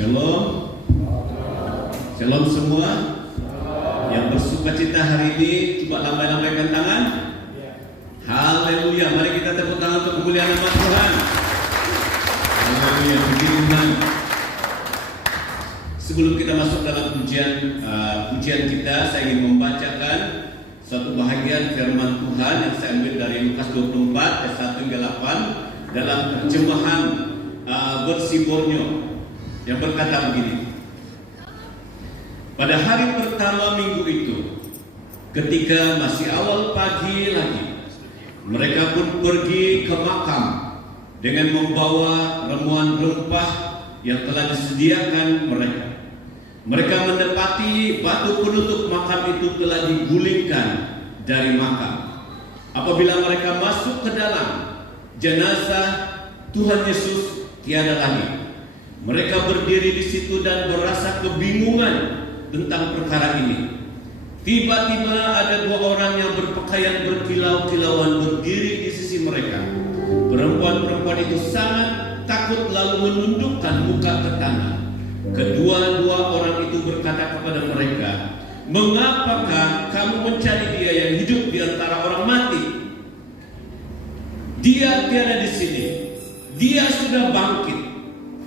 Shalom. Shalom semua. Yang bersuka cita hari ini, coba lambai-lambaikan tangan. Haleluya. Mari kita tepuk tangan untuk kemuliaan nama Tuhan. Haleluya. Puji Tuhan. Sebelum kita masuk dalam pujian kita, saya ingin membacakan suatu bahagian firman Tuhan yang saya ambil dari Lukas 24 ayat 1 hingga 8 dalam terjemahan versi Borneo yang berkata begini. Pada hari pertama minggu itu, ketika masih awal pagi lagi, mereka pun pergi ke makam dengan membawa ramuan rempah yang telah disediakan mereka. Mereka mendapati batu penutup makam itu telah digulingkan dari makam. Apabila mereka masuk ke dalam, jenazah Tuhan Yesus tiada lagi. Mereka berdiri di situ dan merasa kebingungan tentang perkara ini. Tiba-tiba ada dua orang yang berpakaian berkilau-kilauan berdiri di sisi mereka. Perempuan-perempuan itu sangat takut lalu menundukkan muka ke tanah. Kedua-dua orang itu berkata kepada mereka, "Mengapakah kamu mencari Dia yang hidup di antara orang mati? Dia tiada di sini. Dia sudah bangkit.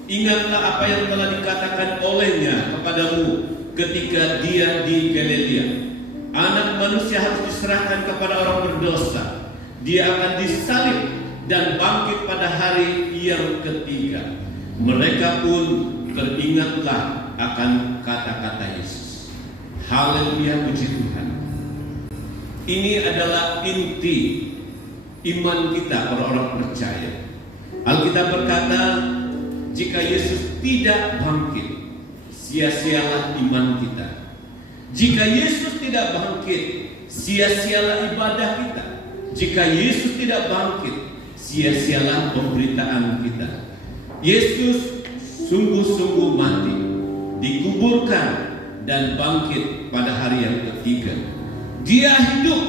Ingatlah apa yang telah dikatakan olehnya kepadamu ketika Dia di Galilea. Anak manusia harus diserahkan kepada orang berdosa. Dia akan disalib dan bangkit pada hari yang ketiga." Mereka pun teringatlah akan kata-kata Yesus. Haleluya, puji Tuhan. Ini adalah inti iman kita, orang-orang percaya. Alkitab berkata, jika Yesus tidak bangkit, sia-sialah iman kita. Jika Yesus tidak bangkit, sia-sialah ibadah kita. Jika Yesus tidak bangkit, sia-sialah pemberitaan kita. Yesus sungguh-sungguh mati, dikuburkan, dan bangkit pada hari yang ketiga. Dia hidup,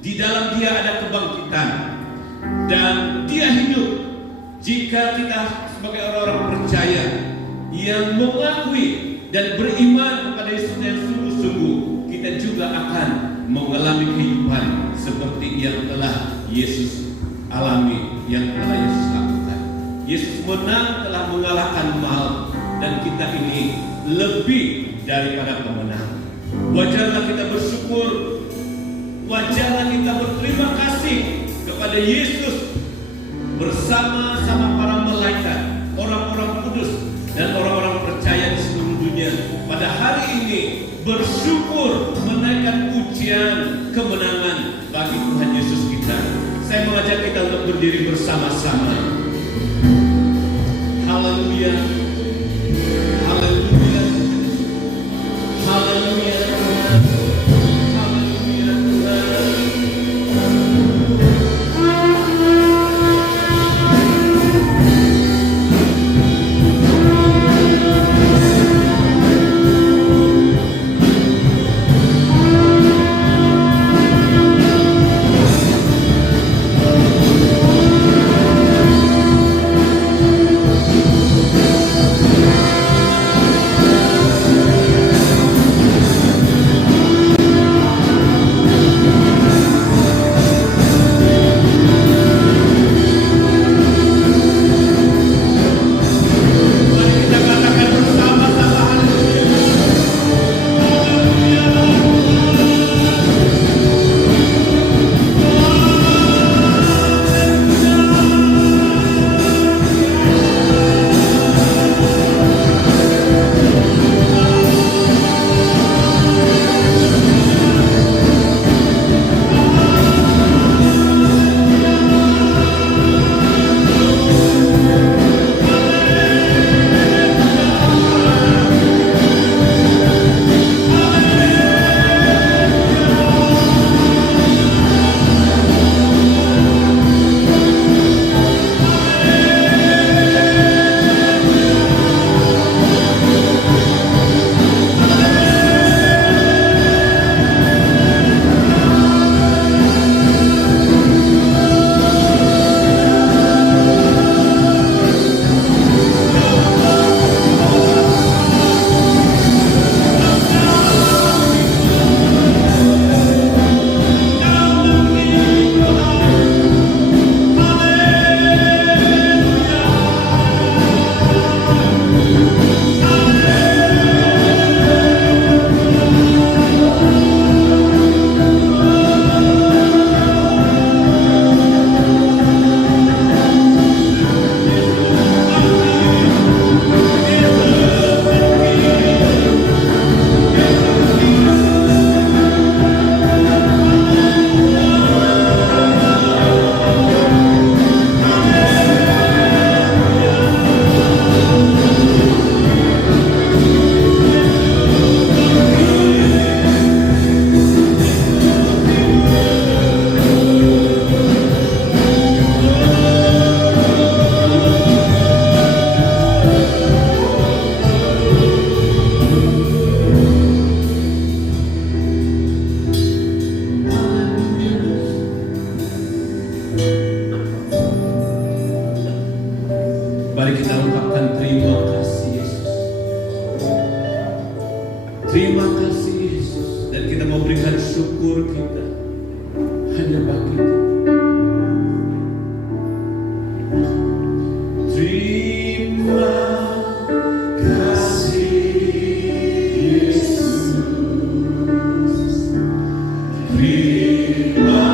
di dalam Dia ada kebangkitan, dan Dia hidup. Jika kita sebagai orang-orang percaya yang mengakui dan beriman kepada Yesus yang sungguh-sungguh, kita juga akan mengalami kehidupan seperti yang telah Yesus alami, yang telah Yesus lakukan. Yesus menang, telah mengalahkan maut, dan kita ini lebih daripada pemenang. Wajarlah kita bersyukur, wajarlah kita berterima kasih kepada Yesus bersama-sama para malaikat, orang-orang kudus, dan orang-orang percaya di seluruh dunia. Pada hari ini bersyukur menaikkan pujian kemenangan bagi Tuhan Yesus kita. Saya mengajak kita untuk berdiri bersama-sama. Haleluya, haleluya, haleluya Tuhan, haleluya Tuhan. Mari kita ungkapkan terima kasih Yesus. Terima kasih Yesus. Dan kita memberikan syukur kita hanya bagi Dia. Terima kasih Yesus. Terima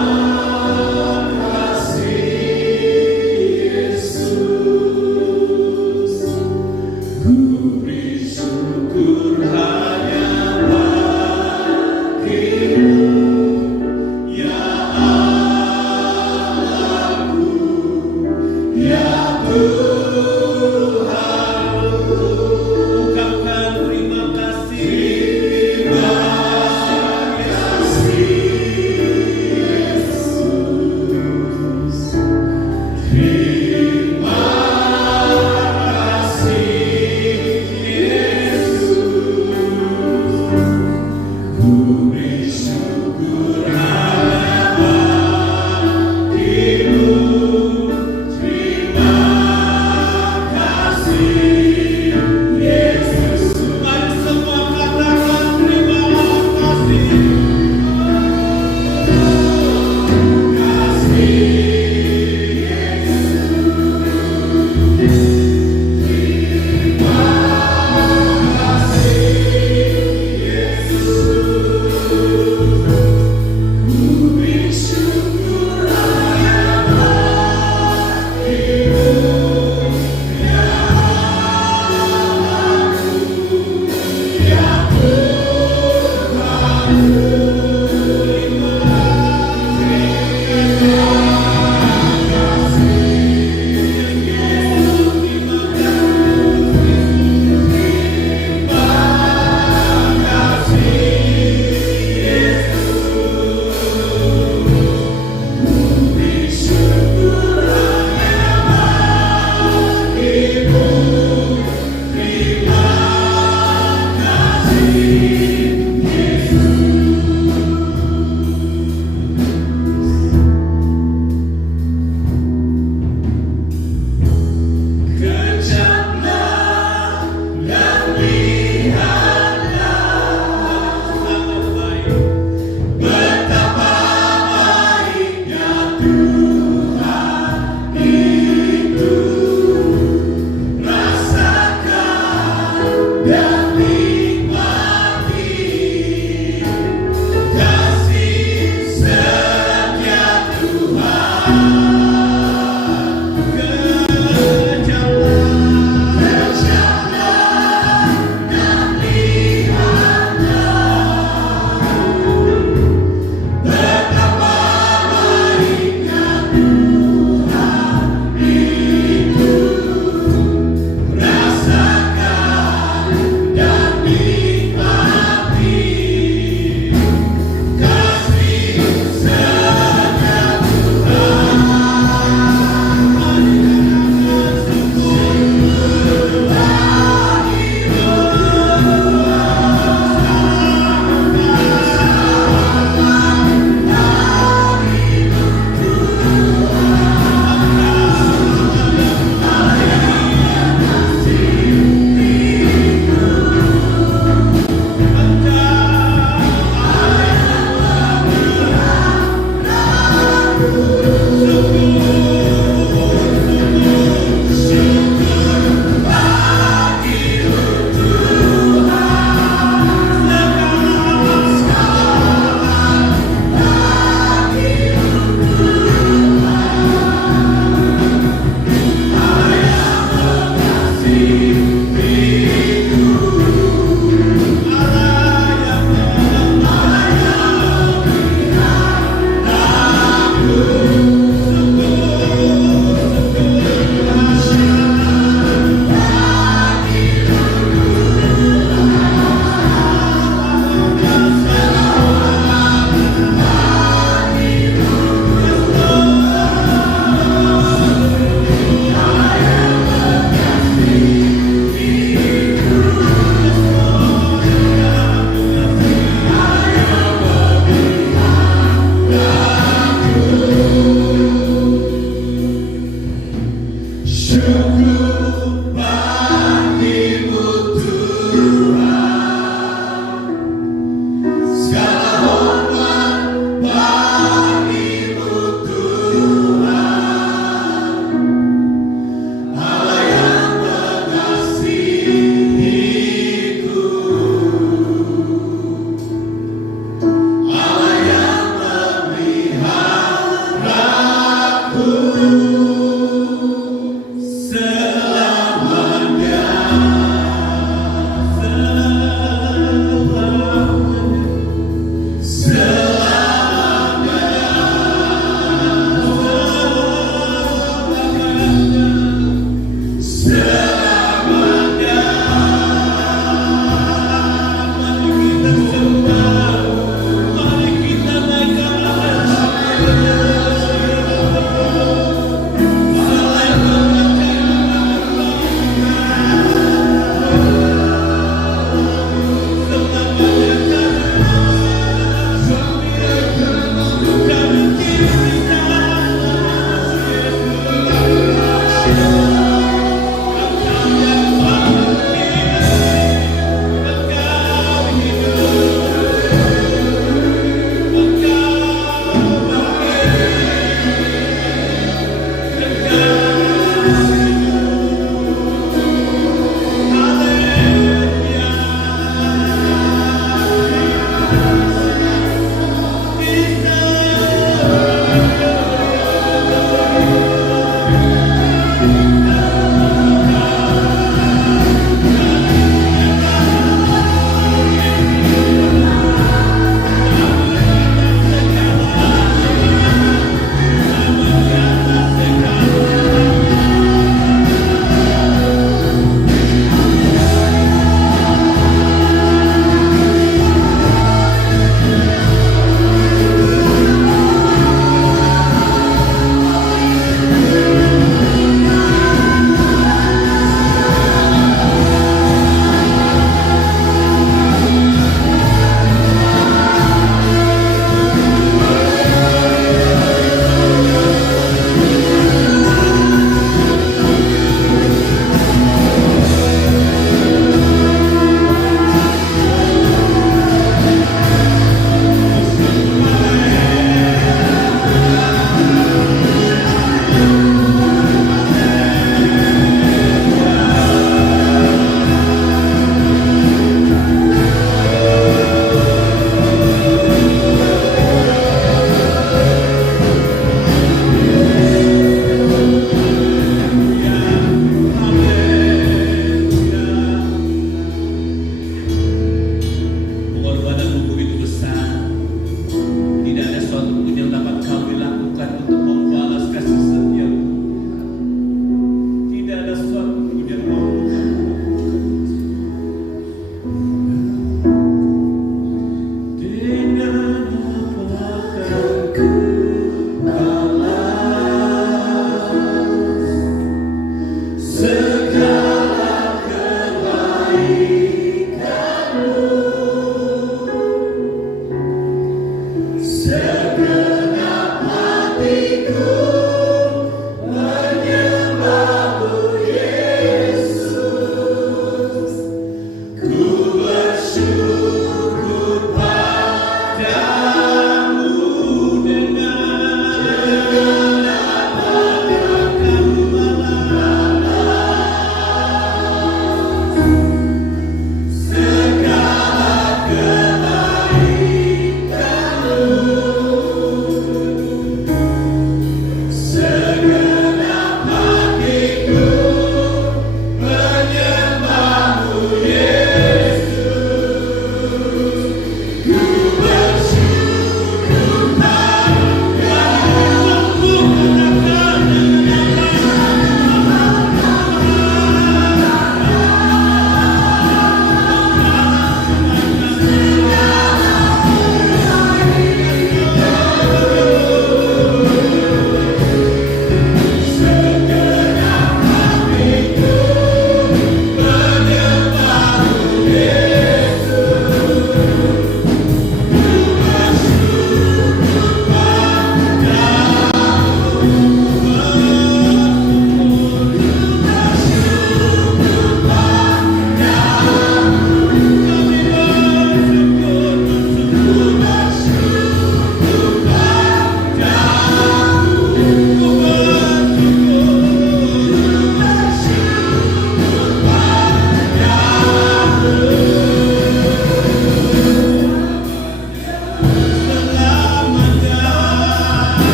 kasih Yesus. Ku beri syukur hanya bagi-Mu, ya Allahku, ya Tuhanku. Ungkapkan terima kasih. Terima kasih Yesus. Terima kasih Yesus. Ku beri syukur hanya bagi-Mu. Terima kasih Yesus. Mari semua katakan terima kasih. Kasih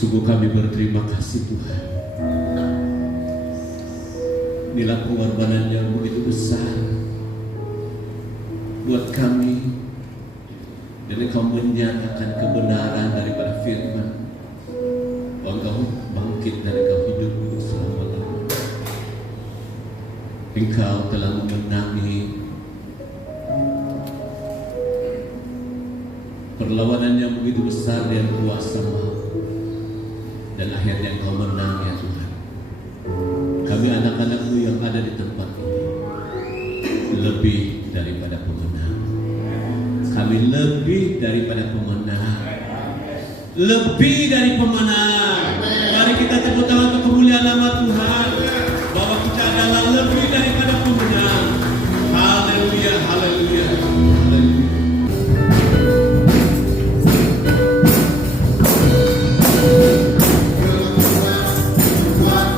Sungguh kami berterima kasih Tuhan. Inilah pengorbanan yang begitu besar buat kami, dan Engkau menyatakan kebenaran daripada firman. Engkau bangkit dari Engkau hidup selama-lamanya. Engkau telah memenangi perlawanan yang begitu besar dan kuasa maut. Dan akhirnya Engkau menang ya Tuhan. Kami anak-anak-Mu yang ada di tempat ini lebih daripada pemenang. Kami lebih daripada pemenang. Lebih dari pemenang. Mari kita tepuk tangan untuk kemuliaan nama Tuhan, bahwa kita adalah lebih daripada pemenang. Haleluya, haleluya, haleluya. Wow.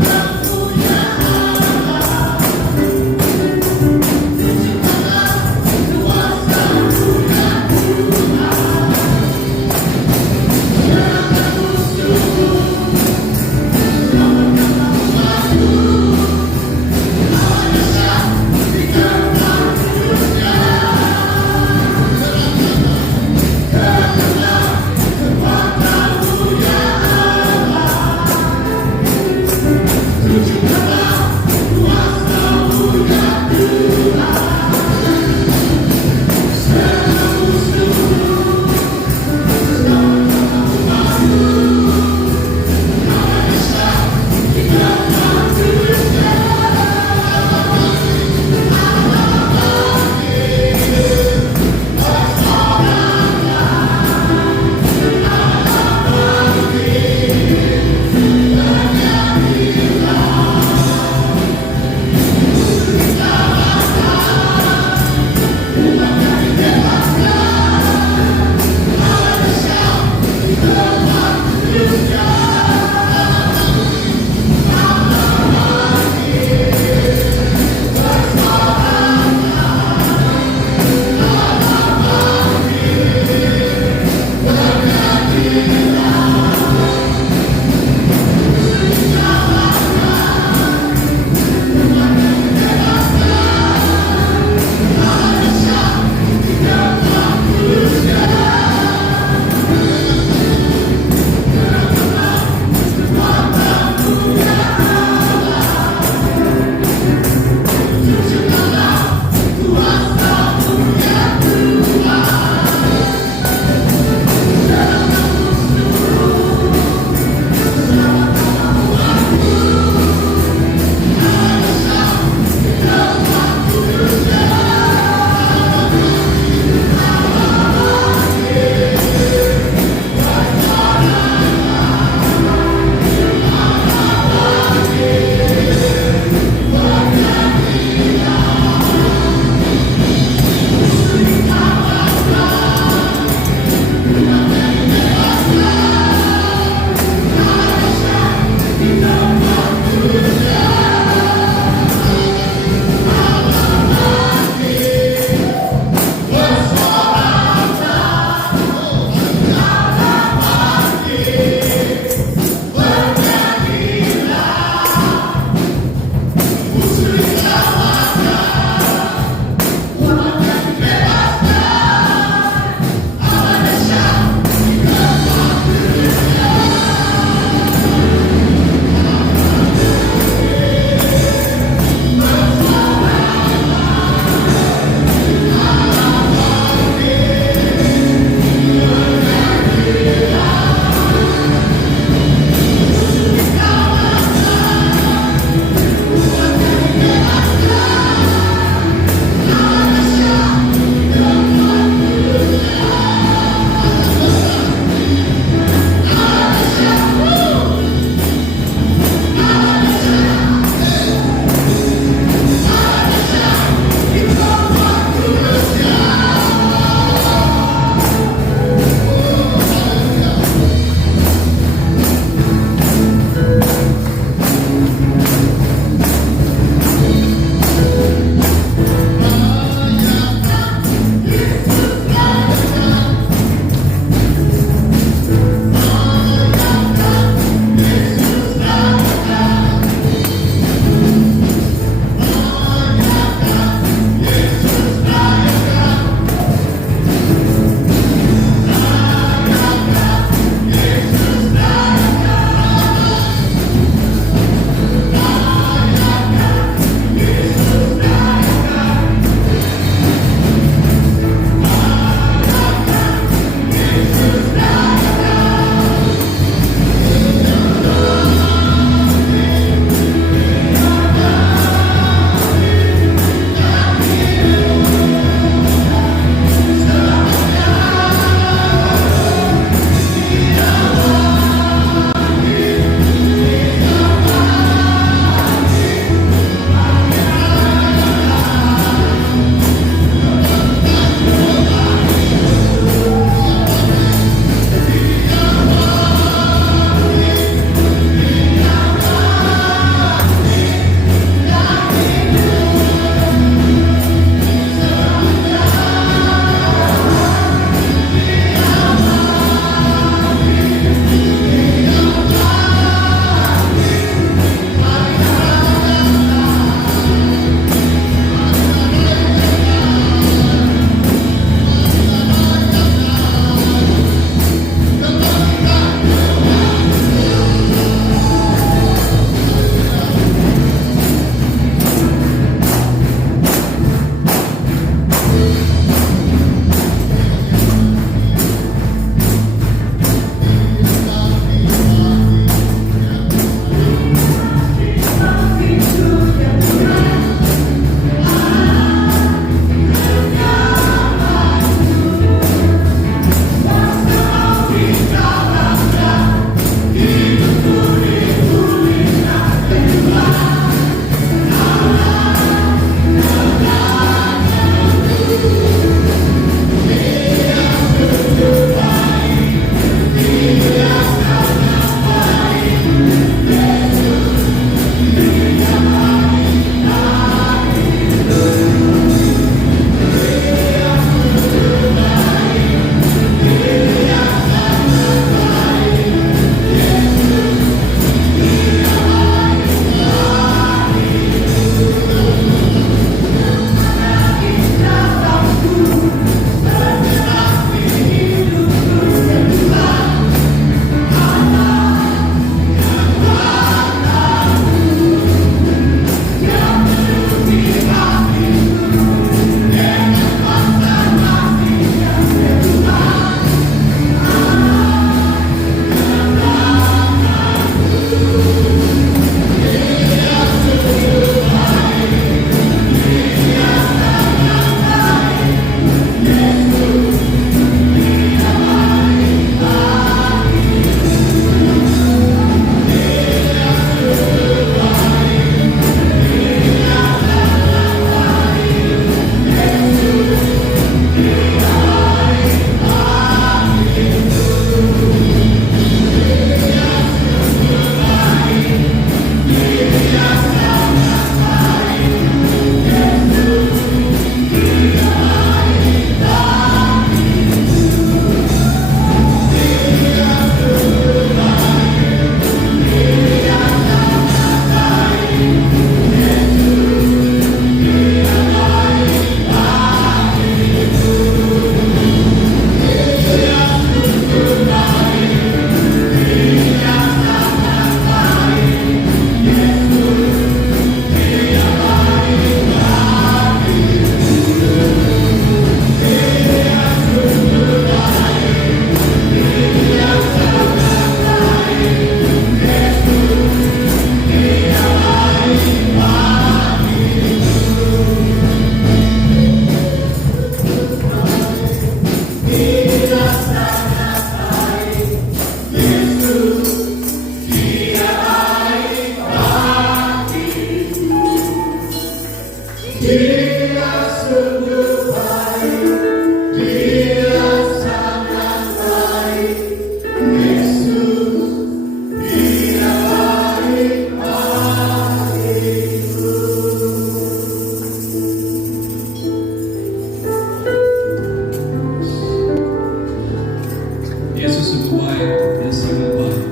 Yesus sungguh baik, Dia sangat baik.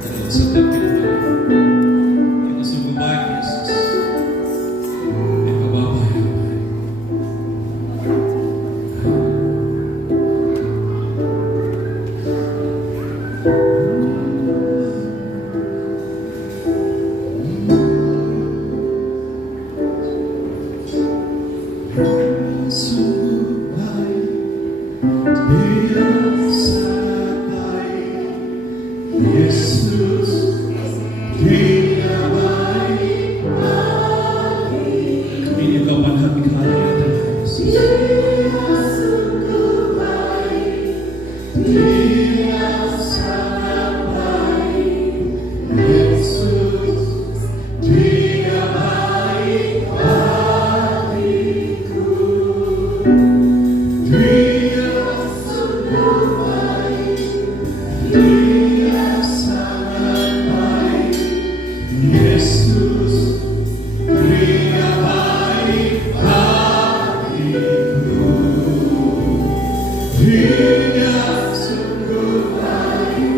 Dalam setiap kehidupan kita sungguh baik, Yesus. Engkau Bapa yang baik. Sungguh baik, Dia sangat baik. Yesus, Dia baik. Kami ungkapan hati kami ya Tuhan Yesus. Dia sungguh baik, Dia sangat baik. Yesus, Dia baik bagiku. Dia sungguh baik, Dia sangat baik. Yesus, Dia baik bagiku. Dia sungguh baik,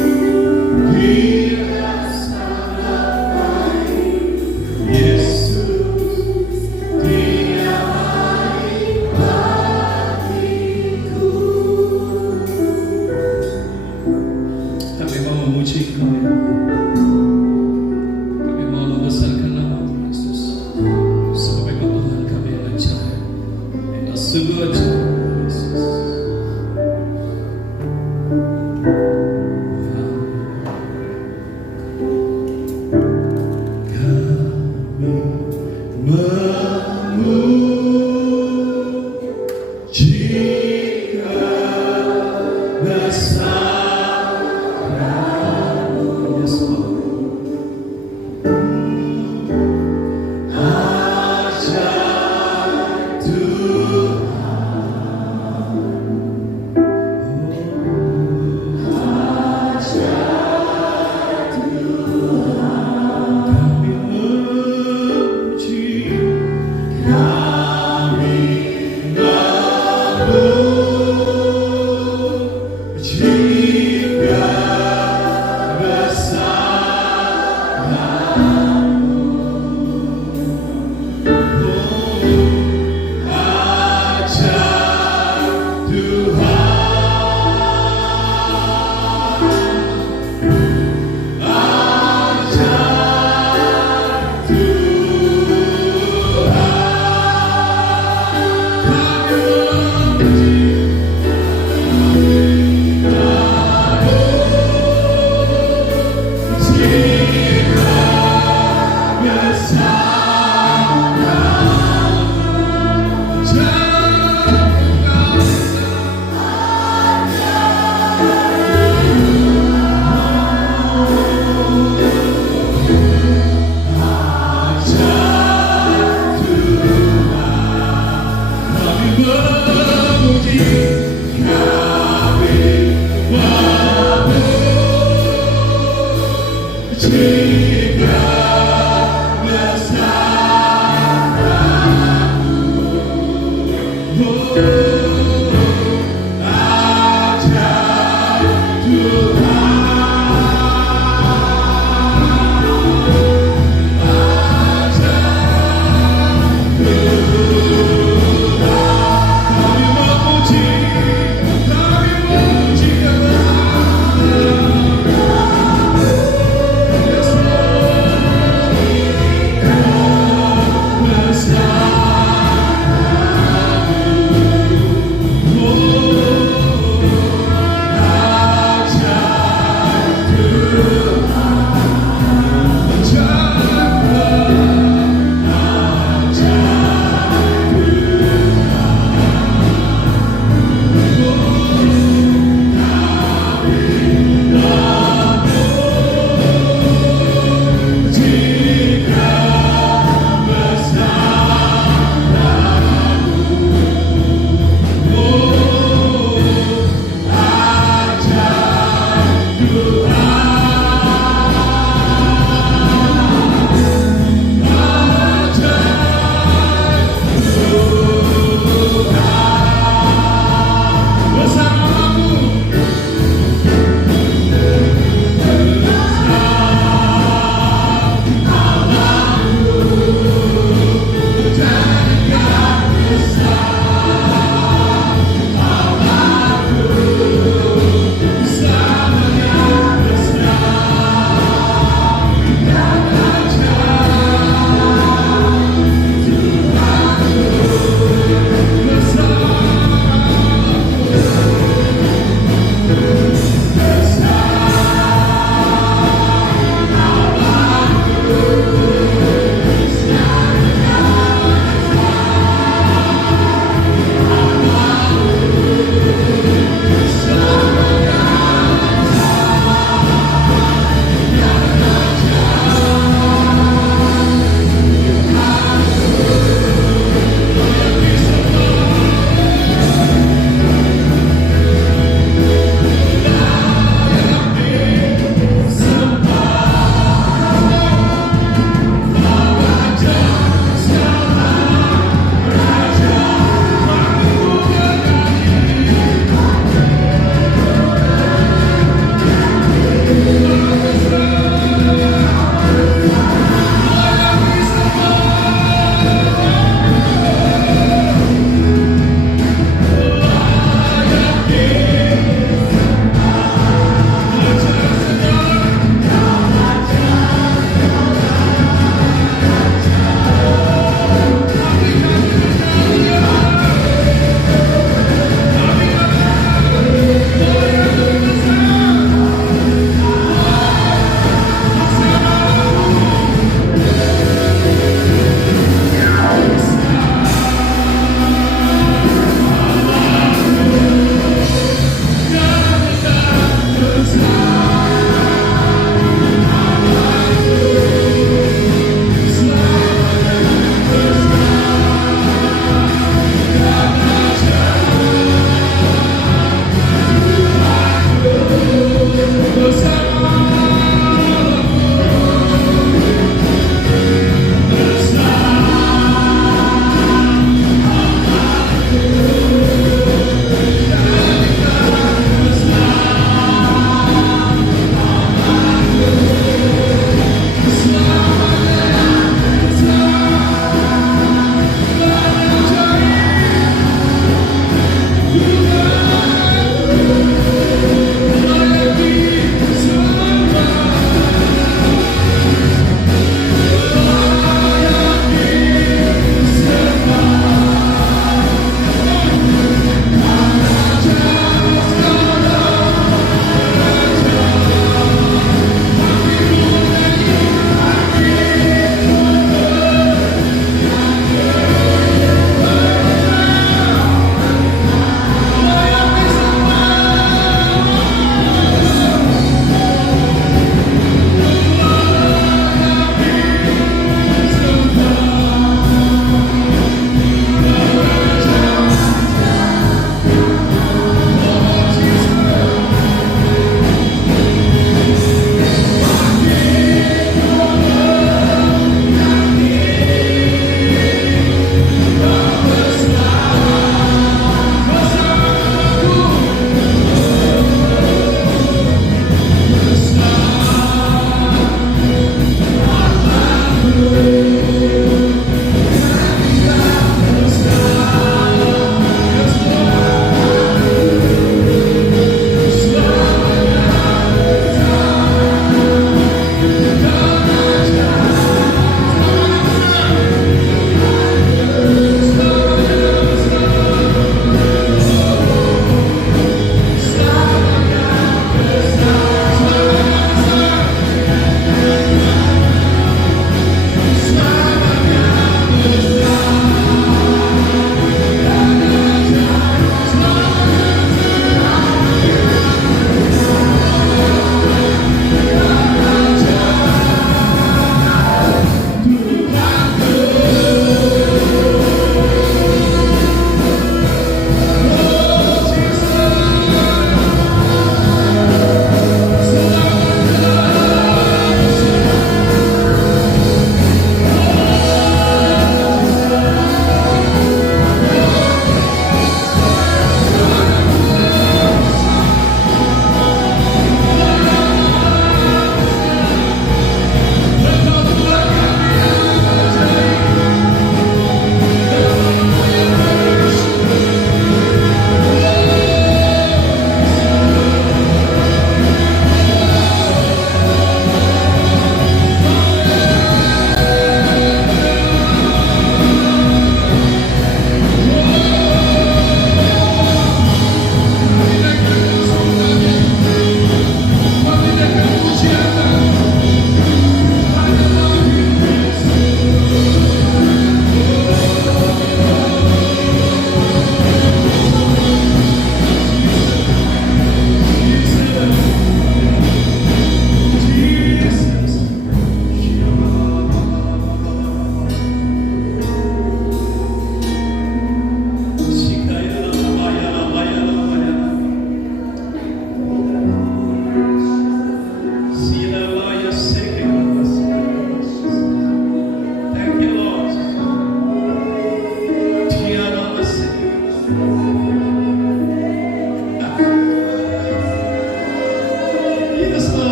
Dia sangat baik. Yesus, Dia baik bagiku. Kami mau memuji Engkau ya. Kami mau membesarkan nama Yesus. Sebab Engkau Tuhan kami yang ajaib. Engkau sungguh ajaib Yesus. Kami memuji kebesaran-Mu. Yes, Lord. Ajaib Tuhan. Kami memuji, kami memuji kebesaran-Mu. Ajaib Tuhan. Ajaib Tuhan.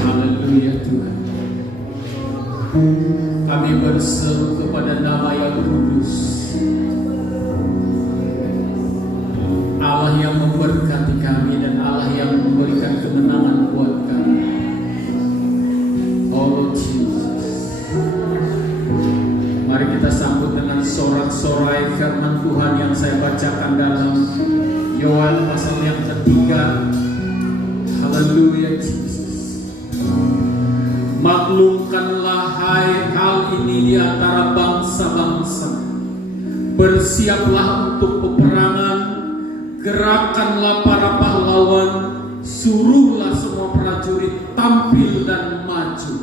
Haleluya Tuhan. Kami berseru kepada nama yang kudus, Allah yang memberkati kami dan Allah yang memberikan kemenangan buat kami. Oh Jesus. Mari kita sambut dengan sorak-sorai firman Tuhan yang saya bacakan dalam Yoel pasal yang ketiga. Haleluya Jesus. Maklumkanlah hai hal ini di antara bangsa-bangsa. Bersiaplah untuk peperangan. Gerakkanlah para pahlawan. Suruhlah semua prajurit tampil dan maju.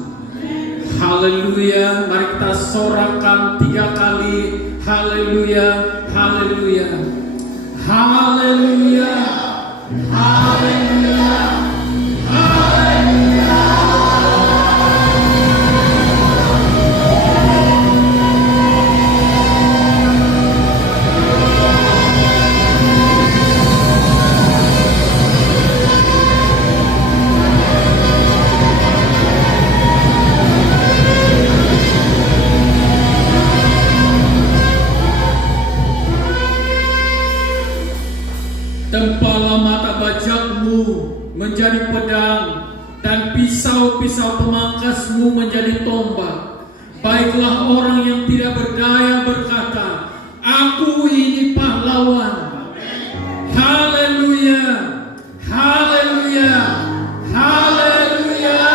Haleluya. Mari kita sorakan 3 kali. Haleluya. Haleluya. Haleluya. Haleluya. Tempalah mata bajakmu menjadi pedang dan pisau-pisau pemangkasmu menjadi tombak. Baiklah orang yang tidak berdaya berkata, aku ini pahlawan. Haleluya. Haleluya. Haleluya.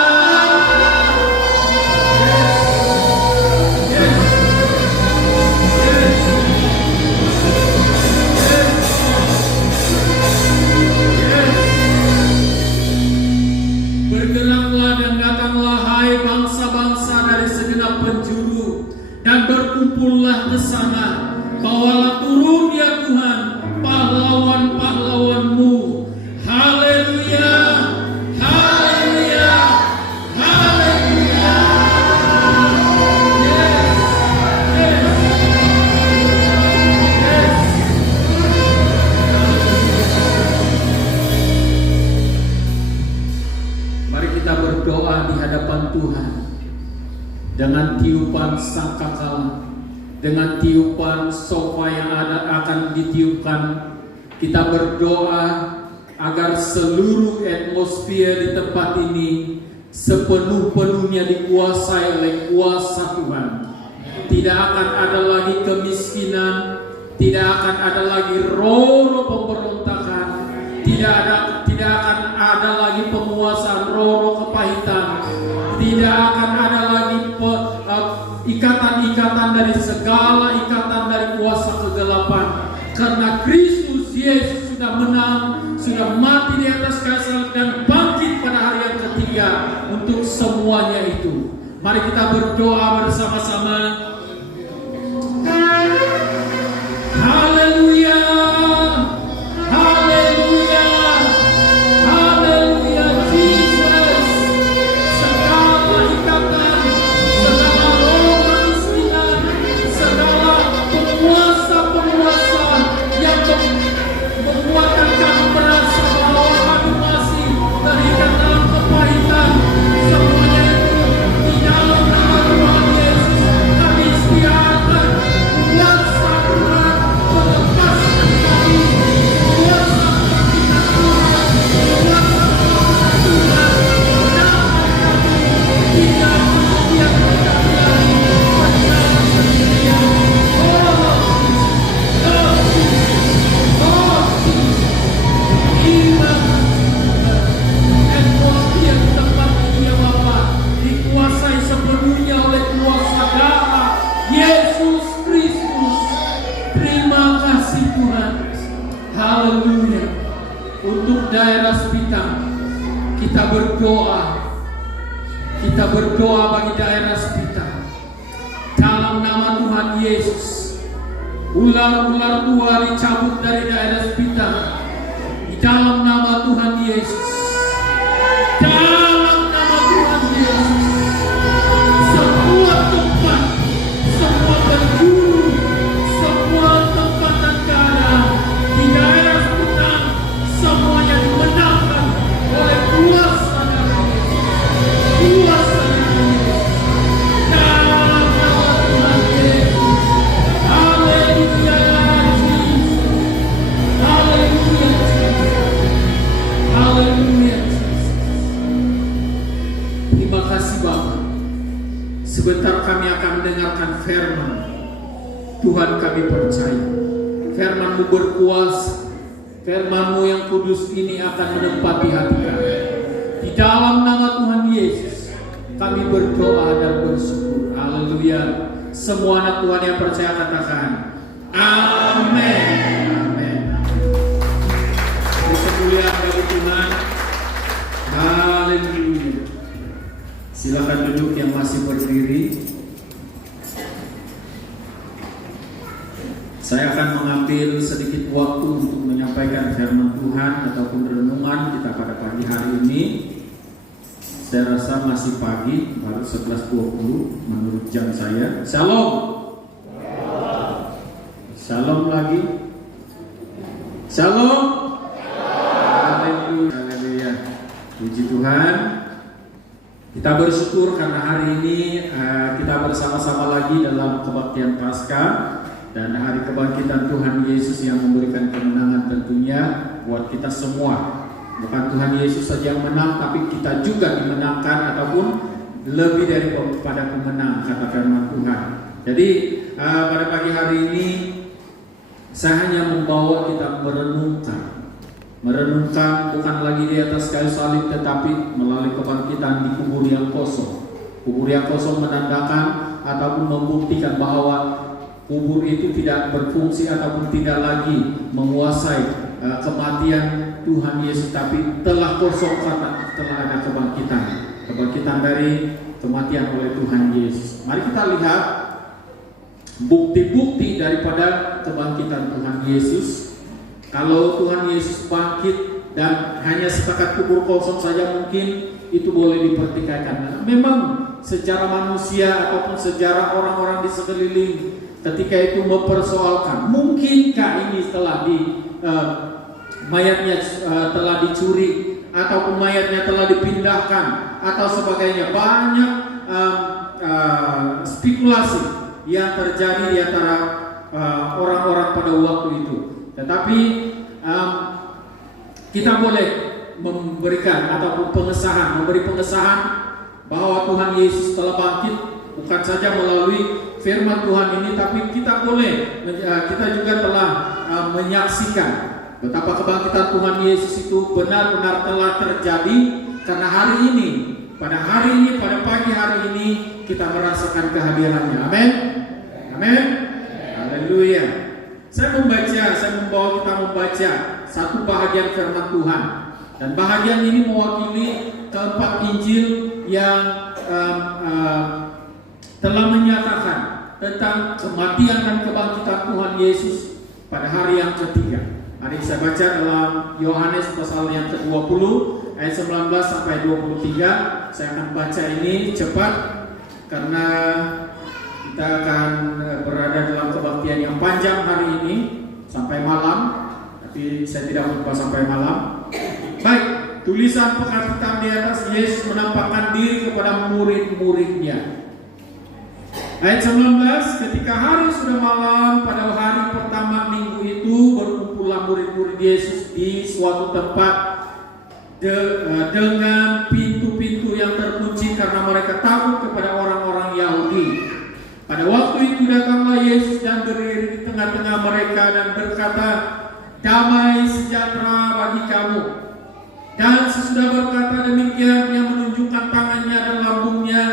Bergeraklah dan datanglah hai bangsa-bangsa dari segenap penjuru, dan berkumpullah ke sana. Bawalah turun ya Tuhan pahlawan-pahlawanmu. Haleluya. Haleluya. Haleluya. Yes. Yes. Yes. Mari kita berdoa di hadapan Tuhan dengan tiupan sangkakala, dengan tiupan sofa yang akan ditiupkan. Kita berdoa agar seluruh atmosfer di tempat ini sepenuh-penuhnya dikuasai oleh kuasa Tuhan. Tidak akan ada lagi kemiskinan, tidak akan ada lagi roh pemberontakan, tidak akan ada lagi penguasaan roh kepahitan, tidak akan ada lagi ikatan-ikatan dari segala ikatan dari kuasa kegelapan. Karena Kristus Yesus sudah menang, sudah mati di atas kayu salib dan bangkit pada hari yang ketiga untuk semuanya itu. Mari kita berdoa bersama-sama. Haleluya. Haleluya. Haleluya Jesus. Segala ikatan, segala roh kemiskinan, segala penguasa-penguasa yang membuatkan kami merasa bahwa kami masih terikat dalam kepahitan, semuanya itu di dalam nama Tuhan Yesus kami istiadatkan kuasa Tuhan melepaskan kami, kuasa kebangkitan Tuhan, kuasa kemenangan Tuhan menangkan kami, tidak membiarkan kami lagi berjalan sendirian. Atmosfer tempat ini ya Bapak dikuasai sepenuhnya oleh kuasa darah Yesus Kristus. Terima kasih Tuhan. Haleluya. Untuk daerah Spitang kita berdoa. Kita berdoa bagi daerah Spitang dalam nama Tuhan Yesus. Ular-ular tua dicabut dari daerah Spitang di dalam nama Tuhan Yesus. Dalam nama Tuhan Yesus. Semua tempat, semua penjuru, semua tempat dan keadaan di daerah Spitang kami akan mendengarkan firman. Tuhan, kami percaya firman-Mu berkuasa. Firman-Mu yang kudus ini akan menempati hati kami. Di dalam nama Tuhan Yesus kami berdoa dan bersyukur. Haleluya. Semua anak Tuhan yang percaya katakan amin. Amin. Kemuliaan bagi Tuhan. Haleluya. Silakan duduk yang masih berdiri. Saya akan mengambil sedikit waktu untuk menyampaikan firman Tuhan ataupun renungan kita pada pagi hari ini. Saya rasa masih pagi, baru 11.20 menurut jam saya. Shalom. Shalom lagi. Shalom. Haleluya. Puji Tuhan. Kita bersyukur karena hari ini kita bersama-sama lagi dalam kebaktian Paskah. Dan hari kebangkitan Tuhan Yesus yang memberikan kemenangan tentunya buat kita semua. Bukan Tuhan Yesus saja yang menang, tapi kita juga dimenangkan ataupun lebih daripada pemenang, kata firman Tuhan. Jadi pada pagi hari ini saya hanya membawa kita merenungkan bukan lagi di atas kayu salib, tetapi melalui kebangkitan di kubur yang kosong. Kubur yang kosong menandakan ataupun membuktikan bahwa kubur itu tidak berfungsi ataupun tidak lagi menguasai kematian Tuhan Yesus, tapi telah kosong karena telah ada kebangkitan dari kematian oleh Tuhan Yesus. Mari kita lihat bukti-bukti daripada kebangkitan Tuhan Yesus. Kalau Tuhan Yesus bangkit dan hanya setakat kubur kosong saja mungkin itu boleh dipertikaikan. Memang secara manusia ataupun sejarah orang-orang di sekeliling ketika itu mempersoalkan, mungkinkah ini telah mayatnya telah dicuri ataupun mayatnya telah dipindahkan atau sebagainya. Banyak spekulasi yang terjadi di antara orang-orang pada waktu itu. Tetapi kita boleh memberikan ataupun memberi pengesahan bahwa Tuhan Yesus telah bangkit, bukan saja melalui firman Tuhan ini, tapi kita juga telah menyaksikan betapa kebangkitan Tuhan Yesus itu benar-benar telah terjadi. Karena pada pagi hari ini kita merasakan kehadirannya. Amin. Amin. Haleluya. Saya membawa kita membaca satu bahagian firman Tuhan, dan bahagian ini mewakili keempat Injil yang telah menyatakan tentang kematian dan kebangkitan Tuhan Yesus pada hari yang ketiga. Mari saya baca dalam Yohanes pasal yang ke-20 ayat 19 sampai 23. Saya akan baca ini cepat karena kita akan berada dalam kebaktian yang panjang hari ini sampai malam, tapi saya tidak lupa sampai malam. Baik, tulisan pekat hitam di atas: Yesus menampakkan diri kepada murid-muridnya. Ayat 19, ketika hari sudah malam pada hari pertama minggu itu, berkumpullah murid-murid Yesus di suatu tempat dengan pintu-pintu yang terkunci karena mereka takut kepada orang-orang Yahudi. Pada waktu itu datanglah Yesus dan berdiri di tengah-tengah mereka dan berkata, "Damai sejahtera bagi kamu." Dan sesudah berkata demikian, Dia menunjukkan tangannya dan lambungnya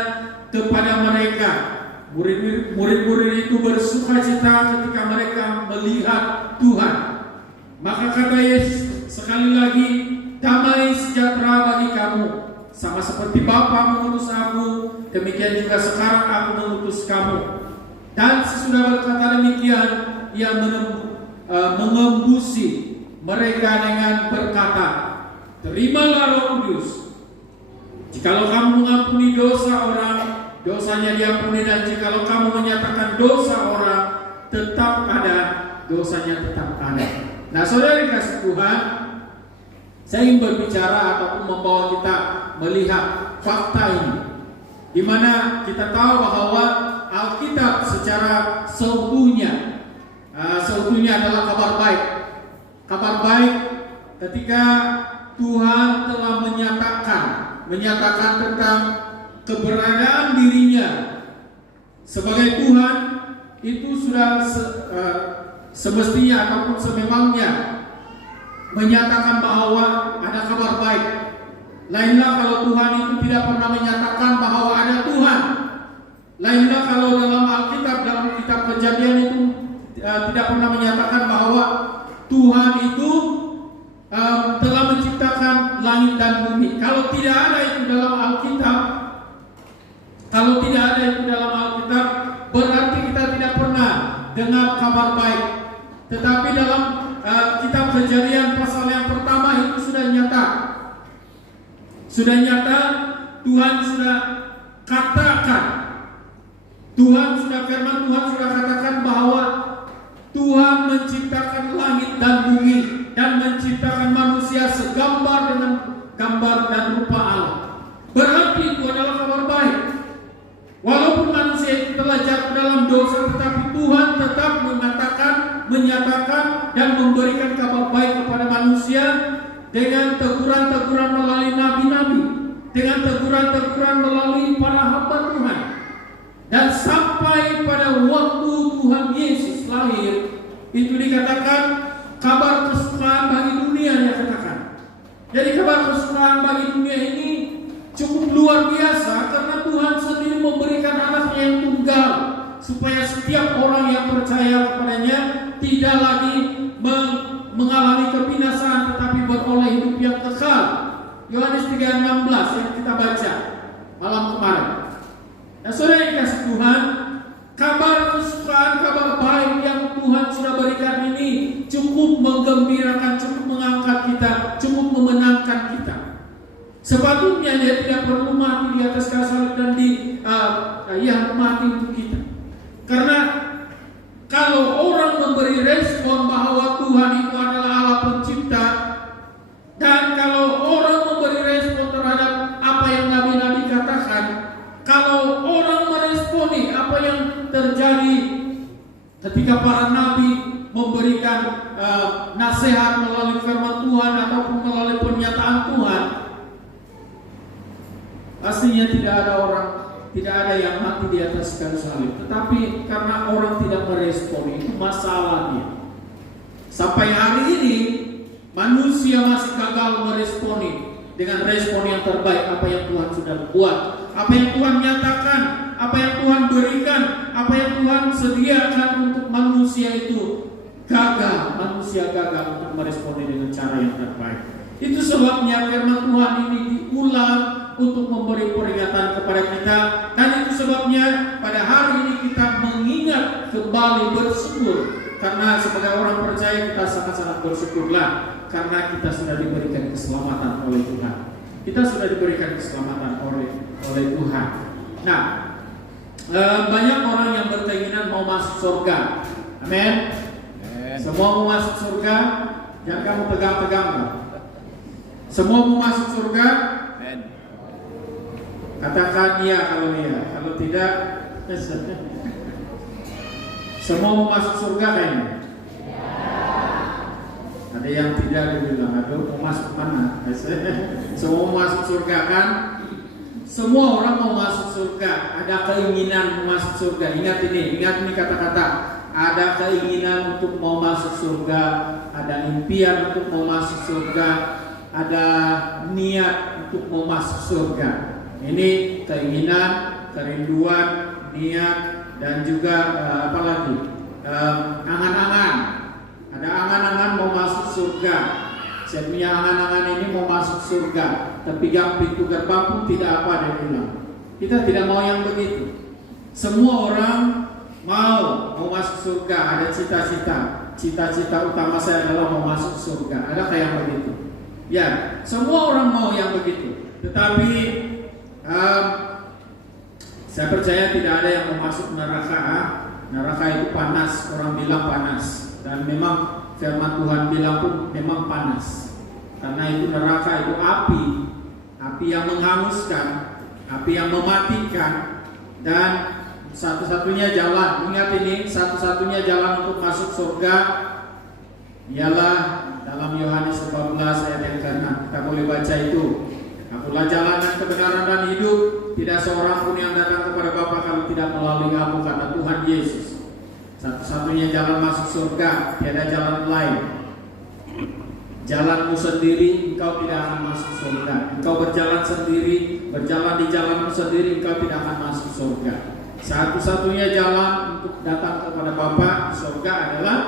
kepada mereka. Murid-murid itu bersukacita ketika mereka melihat Tuhan. Maka kata Yesus sekali lagi, "Damai sejahtera bagi kamu. Sama seperti Bapa mengutus aku, demikian juga sekarang aku mengutus kamu." Dan sesudah berkata demikian, Ia mengembusi mereka dengan berkata, "Terimalah Roh Kudus. Jikalau kamu mengampuni dosa orang, dosanya diampuni, dan jikalau kamu menyatakan dosa orang, tetap ada, dosanya tetap ada." Nah, saudara dikasih Tuhan, saya ingin berbicara ataupun membawa kita melihat fakta ini, di mana kita tahu bahwa Alkitab secara seutuhnya adalah kabar baik. Kabar baik ketika Tuhan telah menyatakan tentang keberadaan dirinya sebagai Tuhan itu sudah semestinya ataupun sememangnya menyatakan bahwa ada kabar baik. Lainlah kalau Tuhan itu tidak pernah menyatakan bahwa ada Tuhan. Lainlah kalau dalam Alkitab, dalam kitab Kejadian itu tidak pernah menyatakan bahwa Tuhan itu telah menciptakan langit dan bumi. Kalau tidak ada itu dalam Alkitab, berarti kita tidak pernah dengar kabar baik. Tetapi dalam kitab Kejadian pasal yang pertama itu sudah nyata. Tuhan sudah katakan, Tuhan sudah katakan bahwa Tuhan menciptakan langit dan bumi dan menciptakan manusia segambar dengan gambar dan rupa Allah. Berarti itu adalah kabar baik. Walaupun manusia itu telah jatuh dalam dosa, tetapi Tuhan tetap menyatakan dan memberikan kabar baik kepada manusia dengan teguran-teguran melalui nabi-nabi, dengan teguran-teguran melalui para hamba Tuhan. Dan sampai pada waktu Tuhan Yesus lahir, itu dikatakan kabar kesukaan bagi dunia, dia katakan. Jadi kabar kesukaan bagi dunia ini cukup luar biasa, karena Tuhan sendiri memberikan anaknya yang tunggal, supaya setiap orang yang percaya kepadanya tidak lagi mengalami kebinasaan, tetapi beroleh hidup yang kekal. Yohanes 3:16 yang kita baca malam kemarin. Nah, saudara yang kasih Tuhan, kabar kesukaan, kabar baik yang Tuhan sudah berikan ini cukup menggembirakan, cukup mengangkat kita, cukup memenangkan kita. Sepatutnya dia tidak perlu mati di atas kayu salib dan mati untuk kita. Karena kalau orang memberi respon bahwa Tuhan itu adalah Allah pencipta, dan kalau orang memberi respon terhadap apa yang nabi-nabi katakan, kalau orang meresponi apa yang terjadi ketika para nabi memberikan nasihat melalui firman Tuhan ataupun melalui pernyataan Tuhan, pastinya tidak ada yang mati di atas kayu salib. Tetapi karena orang tidak merespon, itu masalahnya. Sampai hari ini manusia masih gagal meresponi dengan respon yang terbaik apa yang Tuhan sudah buat, apa yang Tuhan nyatakan, apa yang Tuhan berikan, apa yang Tuhan sediakan untuk manusia itu gagal. Manusia gagal untuk meresponi dengan cara yang terbaik. Itu sebabnya firman Tuhan ini diulang untuk memberi peringatan kepada kita, dan itu sebabnya pada hari ini kita mengingat kembali bersyukur, karena sebagai orang percaya kita sangat-sangat bersyukurlah karena kita sudah diberikan keselamatan oleh Tuhan. Kita sudah diberikan keselamatan oleh Tuhan. Nah, banyak orang yang berkeinginan mau masuk surga. Amin. Semua mau masuk surga. Jangan kamu pegang-pegang. Semua mau masuk surga. Katakan iya kalau iya, kalau tidak semua mau masuk surga kayaknya. Ada yang tidak dibilang, aduh mau masuk mana? Semua mau masuk surga kan? Semua orang mau masuk surga, ada keinginan mau masuk surga. Ingat ini kata-kata. Ada keinginan untuk mau masuk surga, ada impian untuk mau masuk surga, ada niat untuk mau masuk surga. Ini keinginan, kerinduan, niat, dan juga angan-angan. Ada angan-angan mau masuk surga. Saya punya angan-angan ini mau masuk surga, tapi pintu gerbang pun tidak apa dia bilang. Kita tidak mau yang begitu. Semua orang mau masuk surga. Ada cita-cita utama saya adalah mau masuk surga. Ada kayak begitu? Ya, semua orang mau yang begitu. Tetapi saya percaya tidak ada yang mau masuk neraka. Neraka itu panas, orang bilang panas, dan memang firman Tuhan bilang pun memang panas. Karena itu neraka itu api yang menghanguskan, api yang mematikan, dan satu-satunya jalan, ingat ini, satu-satunya jalan untuk masuk surga ialah dalam Yohanes 14 ayat yang ke-6. Kita boleh baca itu. Akulah jalan dan kebenaran dan hidup. tidak seorang pun yang datang kepada Bapa kalau tidak melalui aku, kata Tuhan Yesus. Satu-satunya jalan masuk surga, tiada jalan lain. Jalanmu sendiri, engkau tidak akan masuk surga. Engkau berjalan sendiri, berjalan di jalanmu sendiri, engkau tidak akan masuk surga. Satu-satunya jalan untuk datang kepada Bapa di surga adalah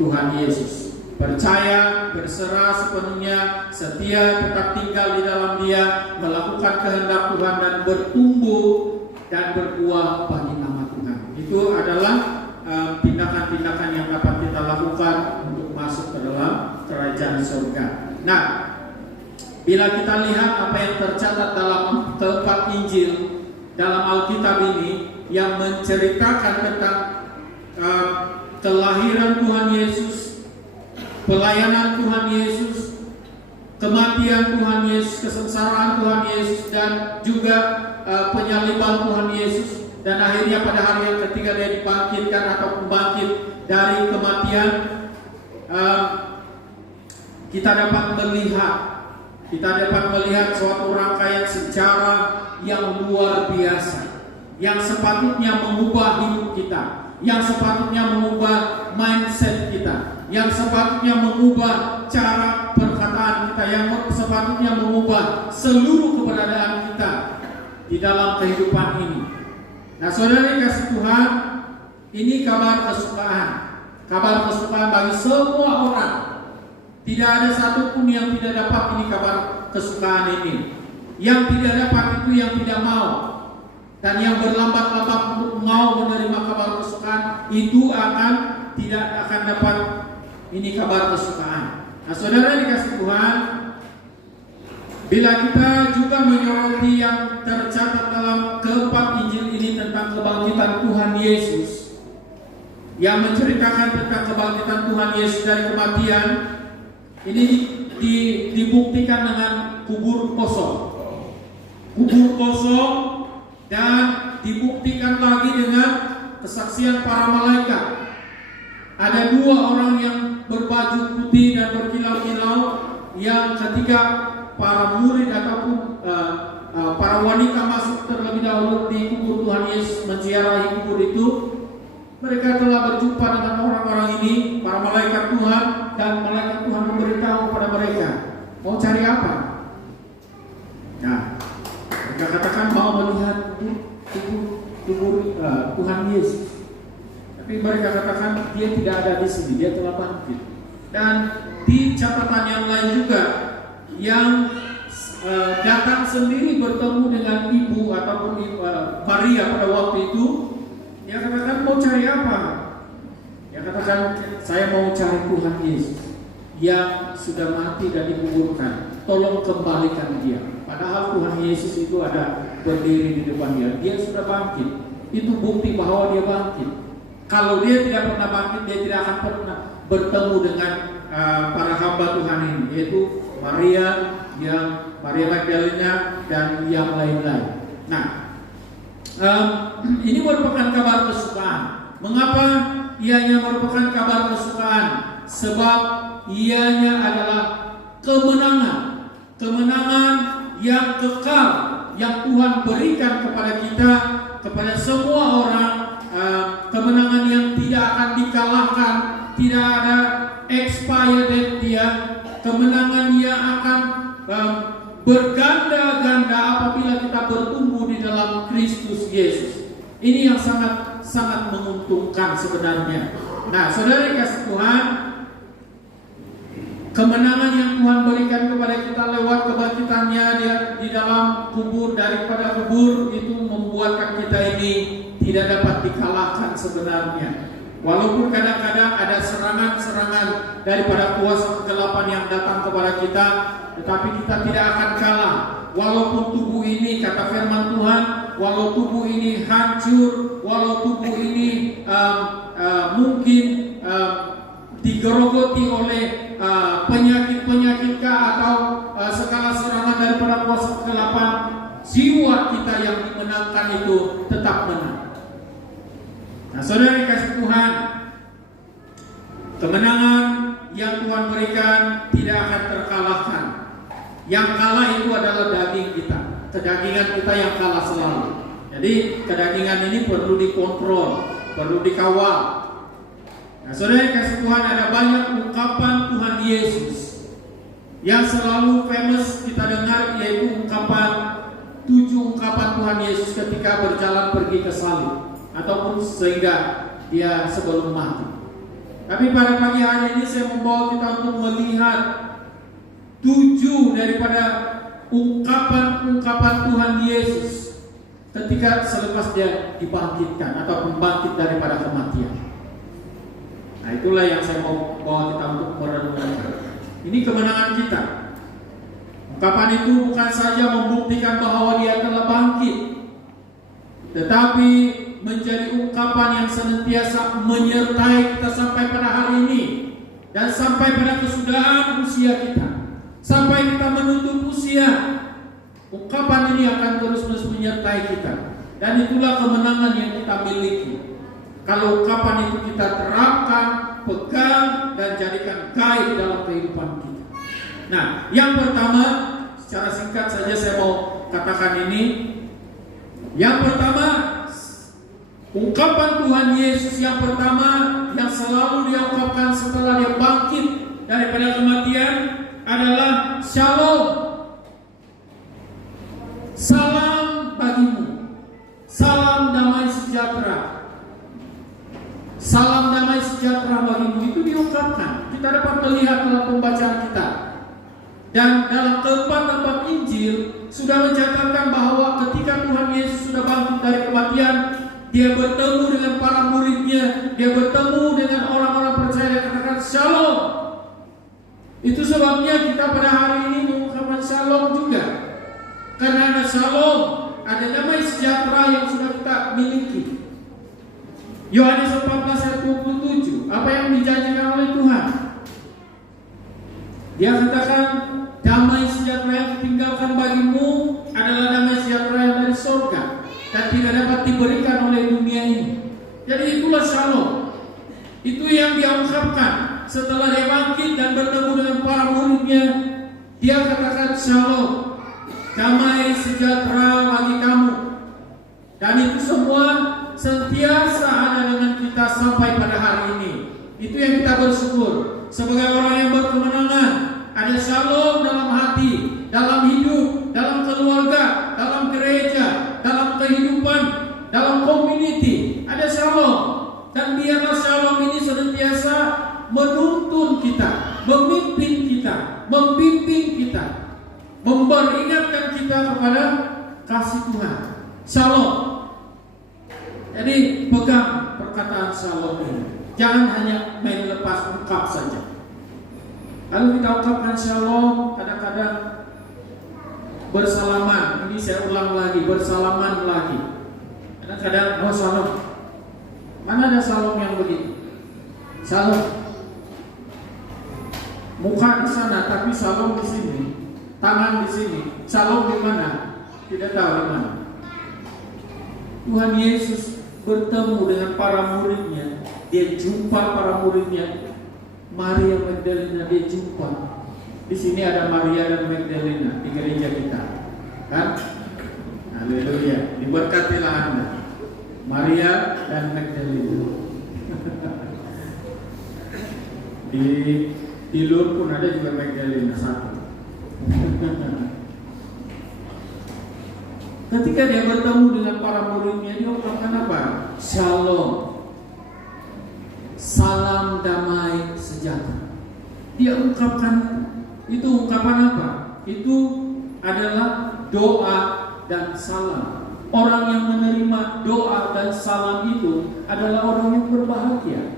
Tuhan Yesus. Percaya, berserah sepenuhnya, setia, tetap tinggal di dalam Dia, melakukan kehendak Tuhan dan bertumbuh dan berbuah bagi nama Tuhan. Itu adalah tindakan-tindakan yang dapat kita lakukan untuk masuk ke dalam kerajaan surga. Nah, bila kita lihat apa yang tercatat dalam keempat Injil dalam Alkitab ini yang menceritakan tentang kelahiran Tuhan Yesus, pelayanan Tuhan Yesus, kematian Tuhan Yesus, kesengsaraan Tuhan Yesus, dan juga penyaliban Tuhan Yesus, dan akhirnya pada hari yang ketiga Dia dibangkitkan atau bangkit dari kematian. Kita dapat melihat suatu rangkaian sejarah yang luar biasa, yang sepatutnya mengubah hidup kita, yang sepatutnya mengubah mindset kita, yang sepatutnya mengubah cara perkataan kita, yang sepatutnya mengubah seluruh keberadaan kita di dalam kehidupan ini. Nah, saudara kasih Tuhan, ini kabar kesukaan bagi semua orang. Tidak ada satupun yang tidak dapat ini kabar kesukaan ini. Yang tidak dapat itu yang tidak mau, dan yang berlambat-lambat untuk mau menerima kabar kesukaan itu tidak akan dapat ini kabar kesukaan. Nah, saudara dikasih Tuhan, bila kita juga menyoroti yang tercatat dalam keempat Injil ini tentang kebangkitan Tuhan Yesus, yang menceritakan tentang kebangkitan Tuhan Yesus dari kematian, ini dibuktikan dengan kubur kosong, dan dibuktikan lagi dengan kesaksian para malaikat. Ada dua orang yang berbaju putih dan berkilau-kilau, yang ketika para murid ataupun para wanita masuk terlebih dahulu di kubur Tuhan Yesus, menziarahi kubur itu, mereka telah berjumpa dengan orang-orang ini, para malaikat Tuhan, dan malaikat Tuhan memberitahu kepada mereka, mau cari apa? Nah, mereka katakan mau melihat kubur Tuhan Yesus. Tapi mereka katakan dia tidak ada di sini, dia telah bangkit. Dan di catatan yang lain juga, yang datang sendiri bertemu dengan ibu ataupun Maria pada waktu itu, dia katakan mau cari apa? Dia katakan saya mau cari Tuhan Yesus yang sudah mati dan dikuburkan. Tolong kembalikan dia. Padahal Tuhan Yesus itu ada berdiri di depan dia. Dia sudah bangkit. Itu bukti bahwa dia bangkit. Kalau dia tidak pernah bangkit, dia tidak akan pernah bertemu dengan para hamba Tuhan ini, yaitu Maria Magdalena dan yang lain-lain. Nah, ini merupakan kabar kesukaan. Mengapa ianya merupakan kabar kesukaan? Sebab ianya adalah kemenangan yang kekal yang Tuhan berikan kepada kita, kepada semua orang. Kemenangan yang tidak akan dikalahkan, tidak ada expired date dia. Kemenangan yang akan berganda-ganda apabila kita bertumbuh di dalam Kristus Yesus. Ini yang sangat menguntungkan sebenarnya. Nah, saudara kasih Tuhan, kemenangan yang Tuhan berikan kepada kita lewat kebangkitannya di dalam kubur, daripada kubur itu membuatkan kita ini tidak dapat dikalahkan sebenarnya. Walaupun kadang-kadang ada serangan-serangan daripada kuasa kegelapan yang datang kepada kita, tetapi kita tidak akan kalah. Walaupun tubuh ini, kata firman Tuhan, walau tubuh ini hancur, walau tubuh ini mungkin digerogoti oleh penyakit-penyakit atau segala serangan daripada kuasa kegelapan, jiwa kita yang dimenangkan itu tetap menang. Nah, saudara dikasih Tuhan, kemenangan yang Tuhan berikan tidak akan terkalahkan. Yang kalah itu adalah daging kita. kedagingan kita yang kalah selalu. Jadi kedagingan ini perlu dikontrol, perlu dikawal. Nah, saudara yang kasih Tuhan, ada banyak ungkapan Tuhan Yesus yang selalu famous kita dengar, yaitu ungkapan 7 ungkapan Tuhan Yesus ketika berjalan pergi ke salib ataupun sehingga dia sebelum mati. Tapi pada pagi hari ini saya membawa kita untuk melihat 7 daripada ungkapan-ungkapan Tuhan Yesus ketika selepas dia dibangkitkan ataupun bangkit daripada kematian. Nah, itulah yang saya mau bawa kita untuk merenungkan. Ini kemenangan kita. Ungkapan itu bukan saja membuktikan bahwa dia telah bangkit, tetapi menjadi ungkapan yang senantiasa menyertai kita sampai pada hari ini dan sampai pada kesudahan usia kita, sampai kita menutup usia. Ungkapan ini akan terus-menerus menyertai kita, dan itulah kemenangan yang kita miliki kalau ungkapan itu kita terapkan, pegang, dan jadikan guide dalam kehidupan kita. Nah, yang pertama, secara singkat saja saya mau katakan ini. Yang pertama, ungkapan Tuhan Yesus yang pertama yang selalu dia ungkapkan setelah dia bangkit daripada kematian adalah Shalom. Salam bagimu. Salam damai sejahtera. Salam damai sejahtera bagimu, itu diungkapkan. Kita dapat melihat dalam pembacaan kita. Dan dalam tempat-tempat Injil sudah mencatatkan bahwa ketika Tuhan Yesus sudah bangkit dari kematian, dia bertemu dengan para muridnya, dia bertemu dengan orang-orang percaya, dia katakan Shalom. Itu sebabnya kita pada hari ini mengucapkan Shalom juga. Karena ada Shalom, ada damai sejahtera yang sudah kita miliki. Yohanes 14 ayat 27, apa yang dijanjikan oleh Tuhan? Dia katakan, damai sejahtera yang ditinggalkan bagimu adalah damai sejahtera yang dari surga dan tidak dapat diberikan oleh dunia ini. Jadi itulah Shalom. Itu yang dia ungkapkan setelah dia bangkit dan bertemu dengan para muridnya. Dia katakan Shalom, damai sejahtera bagi kamu. Dan itu semua sentiasa ada dengan kita sampai pada hari ini. Itu yang kita bersyukur. Sebagai orang yang berkemenangan, ada Shalom dalam hati, dalam hidup, dalam keluarga, dalam gereja, dalam kehidupan, dalam community. Ada Shalom. Dan biarlah Shalom ini senantiasa menuntun kita, memimpin kita, membimbing kita, memperingatkan kita kepada kasih Tuhan. Shalom. Jadi pegang perkataan Shalom ini. Jangan hanya main lepas ungkap saja. Lalu kita ungkapkan Shalom, kadang-kadang bersalaman. Ini saya ulang lagi, bersalaman lagi. Kadang-kadang Shalom. Mana ada Shalom yang begitu? Shalom. Muka di sana, tapi Shalom di sini. Tangan di sini. Shalom di mana? Tidak tahu di mana. Tuhan Yesus bertemu dengan para muridnya. Dia jumpa para muridnya. Maria Magdalena dia jumpa. Di sini ada Maria dan Magdalena di gereja kita, kan? Haleluya. Diberkatilah Anda, Maria dan Magdalena. Di luar pun ada juga Magdalena satu. Ketika dia bertemu dengan para muridnya, dia ungkapkan apa? Shalom, salam damai sejahtera. Dia ungkapkan itu ungkapan apa? Itu adalah doa dan salam. Orang yang menerima doa dan salam itu adalah orang yang berbahagia.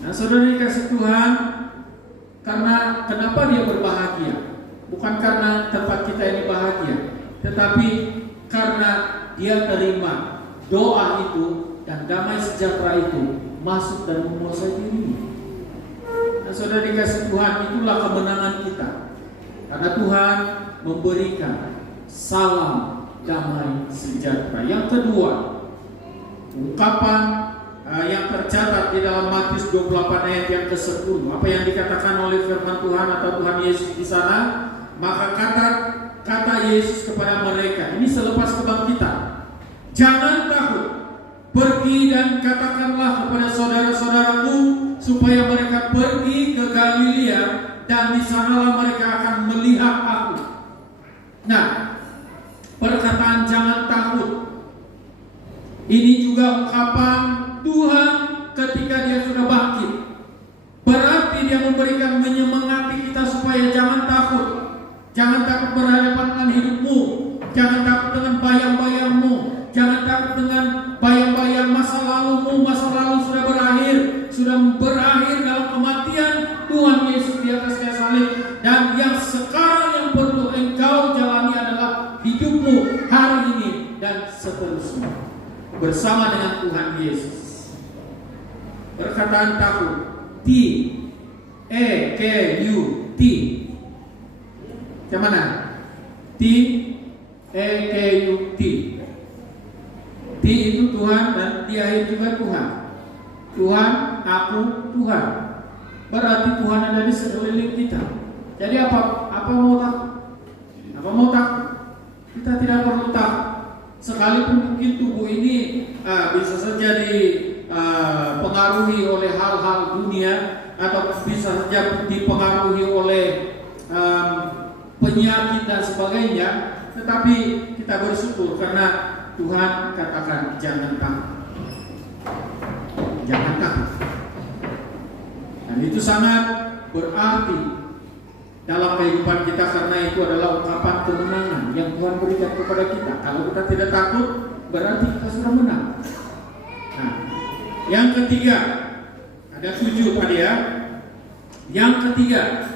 Nah, saudara dikasih Tuhan, karena kenapa dia berbahagia? Bukan karena tempat kita ini bahagia, tetapi karena dia terima doa itu dan damai sejahtera itu masuk dan menguasai dirinya. Nah, saudara dikasih Tuhan, itulah kemenangan kita. Karena Tuhan memberikan salam damai sejahtera. Yang kedua, ungkapan yang tercatat di dalam Matius 28 ayat yang ke-10. Apa yang dikatakan oleh firman Tuhan atau Tuhan Yesus di sana? Maka kata Yesus kepada mereka, ini selepas kebangkitan, jangan takut, pergi dan katakanlah kepada saudara-saudaraku supaya mereka pergi ke Galilea, dan di sanalah mereka akan melihat aku. Nah, perkataan jangan takut ini juga ungkapan Tuhan ketika dia sudah bangkit. Berarti dia memberikan menyemangati kita supaya jangan takut. Jangan takut berhadapan dengan hidupmu. Jangan takut dengan bayang-bayangmu. Jangan takut dengan bayang-bayang masa lalumu. Masa lalu sudah berakhir dalam kematian Tuhan Yesus di atas kayu salib. Dan yang sekarang yang perlu engkau jalani adalah hidupmu hari ini dan seterusnya bersama dengan Tuhan Yesus. Perkataan takut, T-E-K-U-T. Macam mana? T-E-K-U-T. T itu Tuhan dan di akhir juga Tuhan. Tuhan, aku, Tuhan. Berarti Tuhan ada di sekeliling kita. Jadi apa mau takut? Apa mau takut? Kita tidak perlu takut. Sekalipun mungkin tubuh ini bisa saja dipengaruhi oleh hal-hal dunia, atau bisa saja dipengaruhi oleh penyakit dan sebagainya, tetapi kita bersyukur karena Tuhan katakan jangan takut. Jangan takut. Dan itu sangat berarti dalam kehidupan kita, karena itu adalah ungkapan kemenangan yang Tuhan berikan kepada kita. Kalau kita tidak takut, berarti kita sudah menang. Nah, yang ketiga, ada 7 tadi ya. Yang ketiga,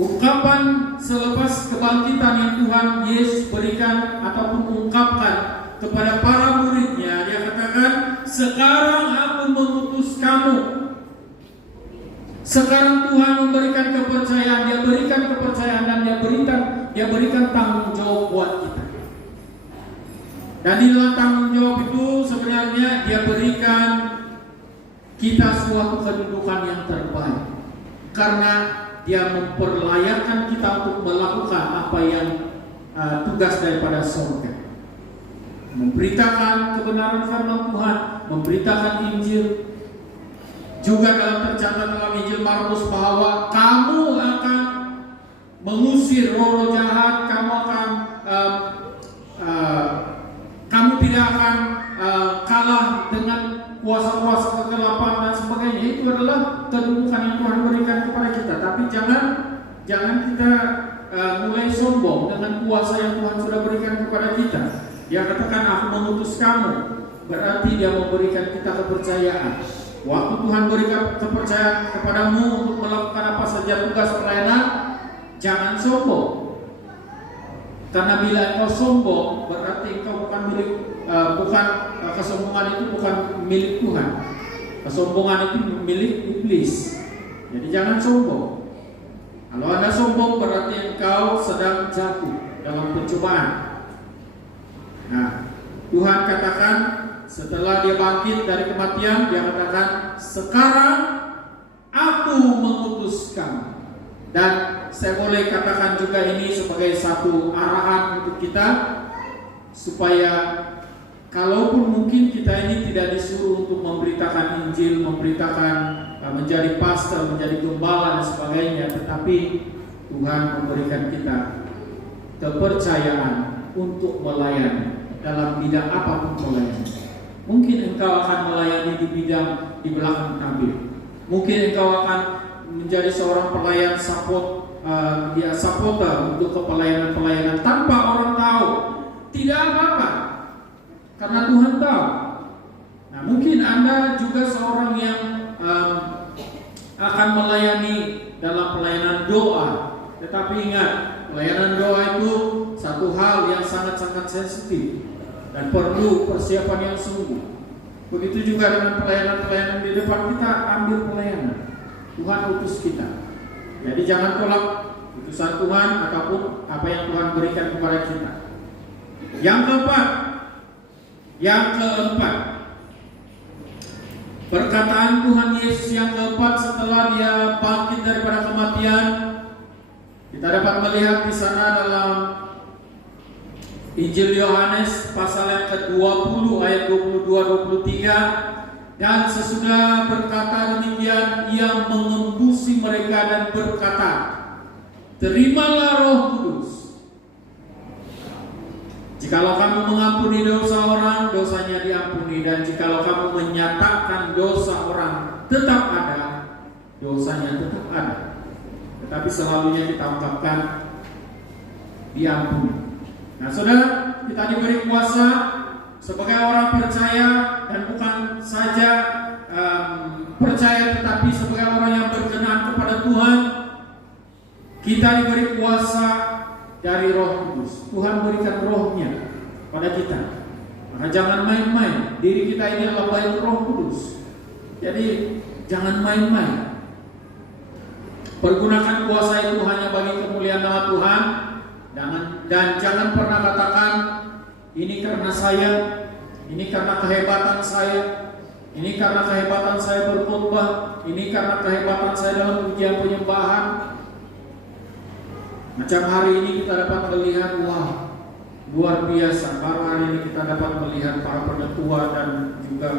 ungkapan selepas kebangkitan yang Tuhan Yesus berikan ataupun ungkapkan kepada para muridnya, dia katakan, sekarang aku mengutus kamu. Sekarang Tuhan memberikan kepercayaan, dia berikan kepercayaan dan dia berikan tanggung jawab buat kita. Dan di dalam tanggung jawab itu sebenarnya dia berikan kita suatu kedudukan yang terbaik. Karena dia memperlayakkan kita untuk melakukan apa yang tugas daripada surga. Memberitakan kebenaran firman Tuhan, memberitakan Injil. Juga tercatat dalam Injil Markus bahwa kamu akan mengusir roh-roh jahat, kamu tidak akan kalah dengan kuasa-kuasa kegelapan dan sebagainya. Itu adalah kedudukan yang Tuhan berikan kepada kita. Tapi jangan kita mulai sombong dengan kuasa yang Tuhan sudah berikan kepada kita. Dia katakan aku mengutus kamu, berarti dia memberikan kita kepercayaan. Waktu Tuhan berikan kepercayaan kepadamu untuk melakukan apa saja tugas pelayanan, jangan sombong. Karena bila engkau sombong, berarti engkau kesombongan itu bukan milik Tuhan. Kesombongan itu milik iblis. Jadi jangan sombong. Kalau Anda sombong, berarti engkau sedang jatuh dalam pencobaan. Nah, Tuhan katakan setelah dia bangkit dari kematian, dia katakan, sekarang aku mengutus kamu. Dan saya boleh katakan juga ini sebagai satu arahan untuk kita, supaya kalaupun mungkin kita ini tidak disuruh untuk memberitakan Injil, memberitakan menjadi pastor, menjadi gembala dan sebagainya, tetapi Tuhan memberikan kita kepercayaan untuk melayani dalam bidang apapun melayani. Mungkin engkau akan melayani di bidang di belakang tabir. Mungkin engkau akan menjadi seorang pelayan supporter untuk pelayanan tanpa orang tahu. Tidak apa-apa, karena Tuhan tahu. Nah, mungkin Anda juga seorang yang akan melayani dalam pelayanan doa. Tetapi ingat, pelayanan doa itu satu hal yang sangat-sangat sensitif dan perlu persiapan yang sungguh. Begitu juga dengan pelayanan-pelayanan di depan kita, ambil pelayanan. Tuhan utus kita. Jadi jangan tolak utusan Tuhan ataupun apa yang Tuhan berikan kepada kita. Yang keempat, perkataan Tuhan Yesus yang keempat setelah dia bangkit daripada kematian, di Kita dapat melihat di sana dalam Injil Yohanes pasal yang ke-20 ayat 22-23, dan sesudah berkata demikian ia mengembusi mereka dan berkata, terimalah Roh Kudus. Jikalau kamu mengampuni dosa orang, dosanya diampuni, dan jikalau kamu menyatakan dosa orang tetap ada, dosanya tetap ada. Tetapi selalunya kita ungkapkan diampuni. Nah, saudara, kita diberi kuasa sebagai orang percaya, dan bukan saja percaya, tetapi sebagai orang yang berkenan kepada Tuhan. Kita diberi kuasa dari Roh Kudus. Tuhan berikan Roh-Nya pada kita. Maka jangan main-main. Diri kita ini adalah bait Roh Kudus. Jadi jangan main-main. Pergunakan kuasa itu hanya bagi kemuliaan nama Tuhan. Dan jangan pernah katakan ini karena saya, ini karena kehebatan saya, ini karena kehebatan saya berkhotbah, ini karena kehebatan saya dalam ujian penyembahan. Macam hari ini kita dapat melihat, wah, luar biasa. Baru hari ini kita dapat melihat para penetua dan juga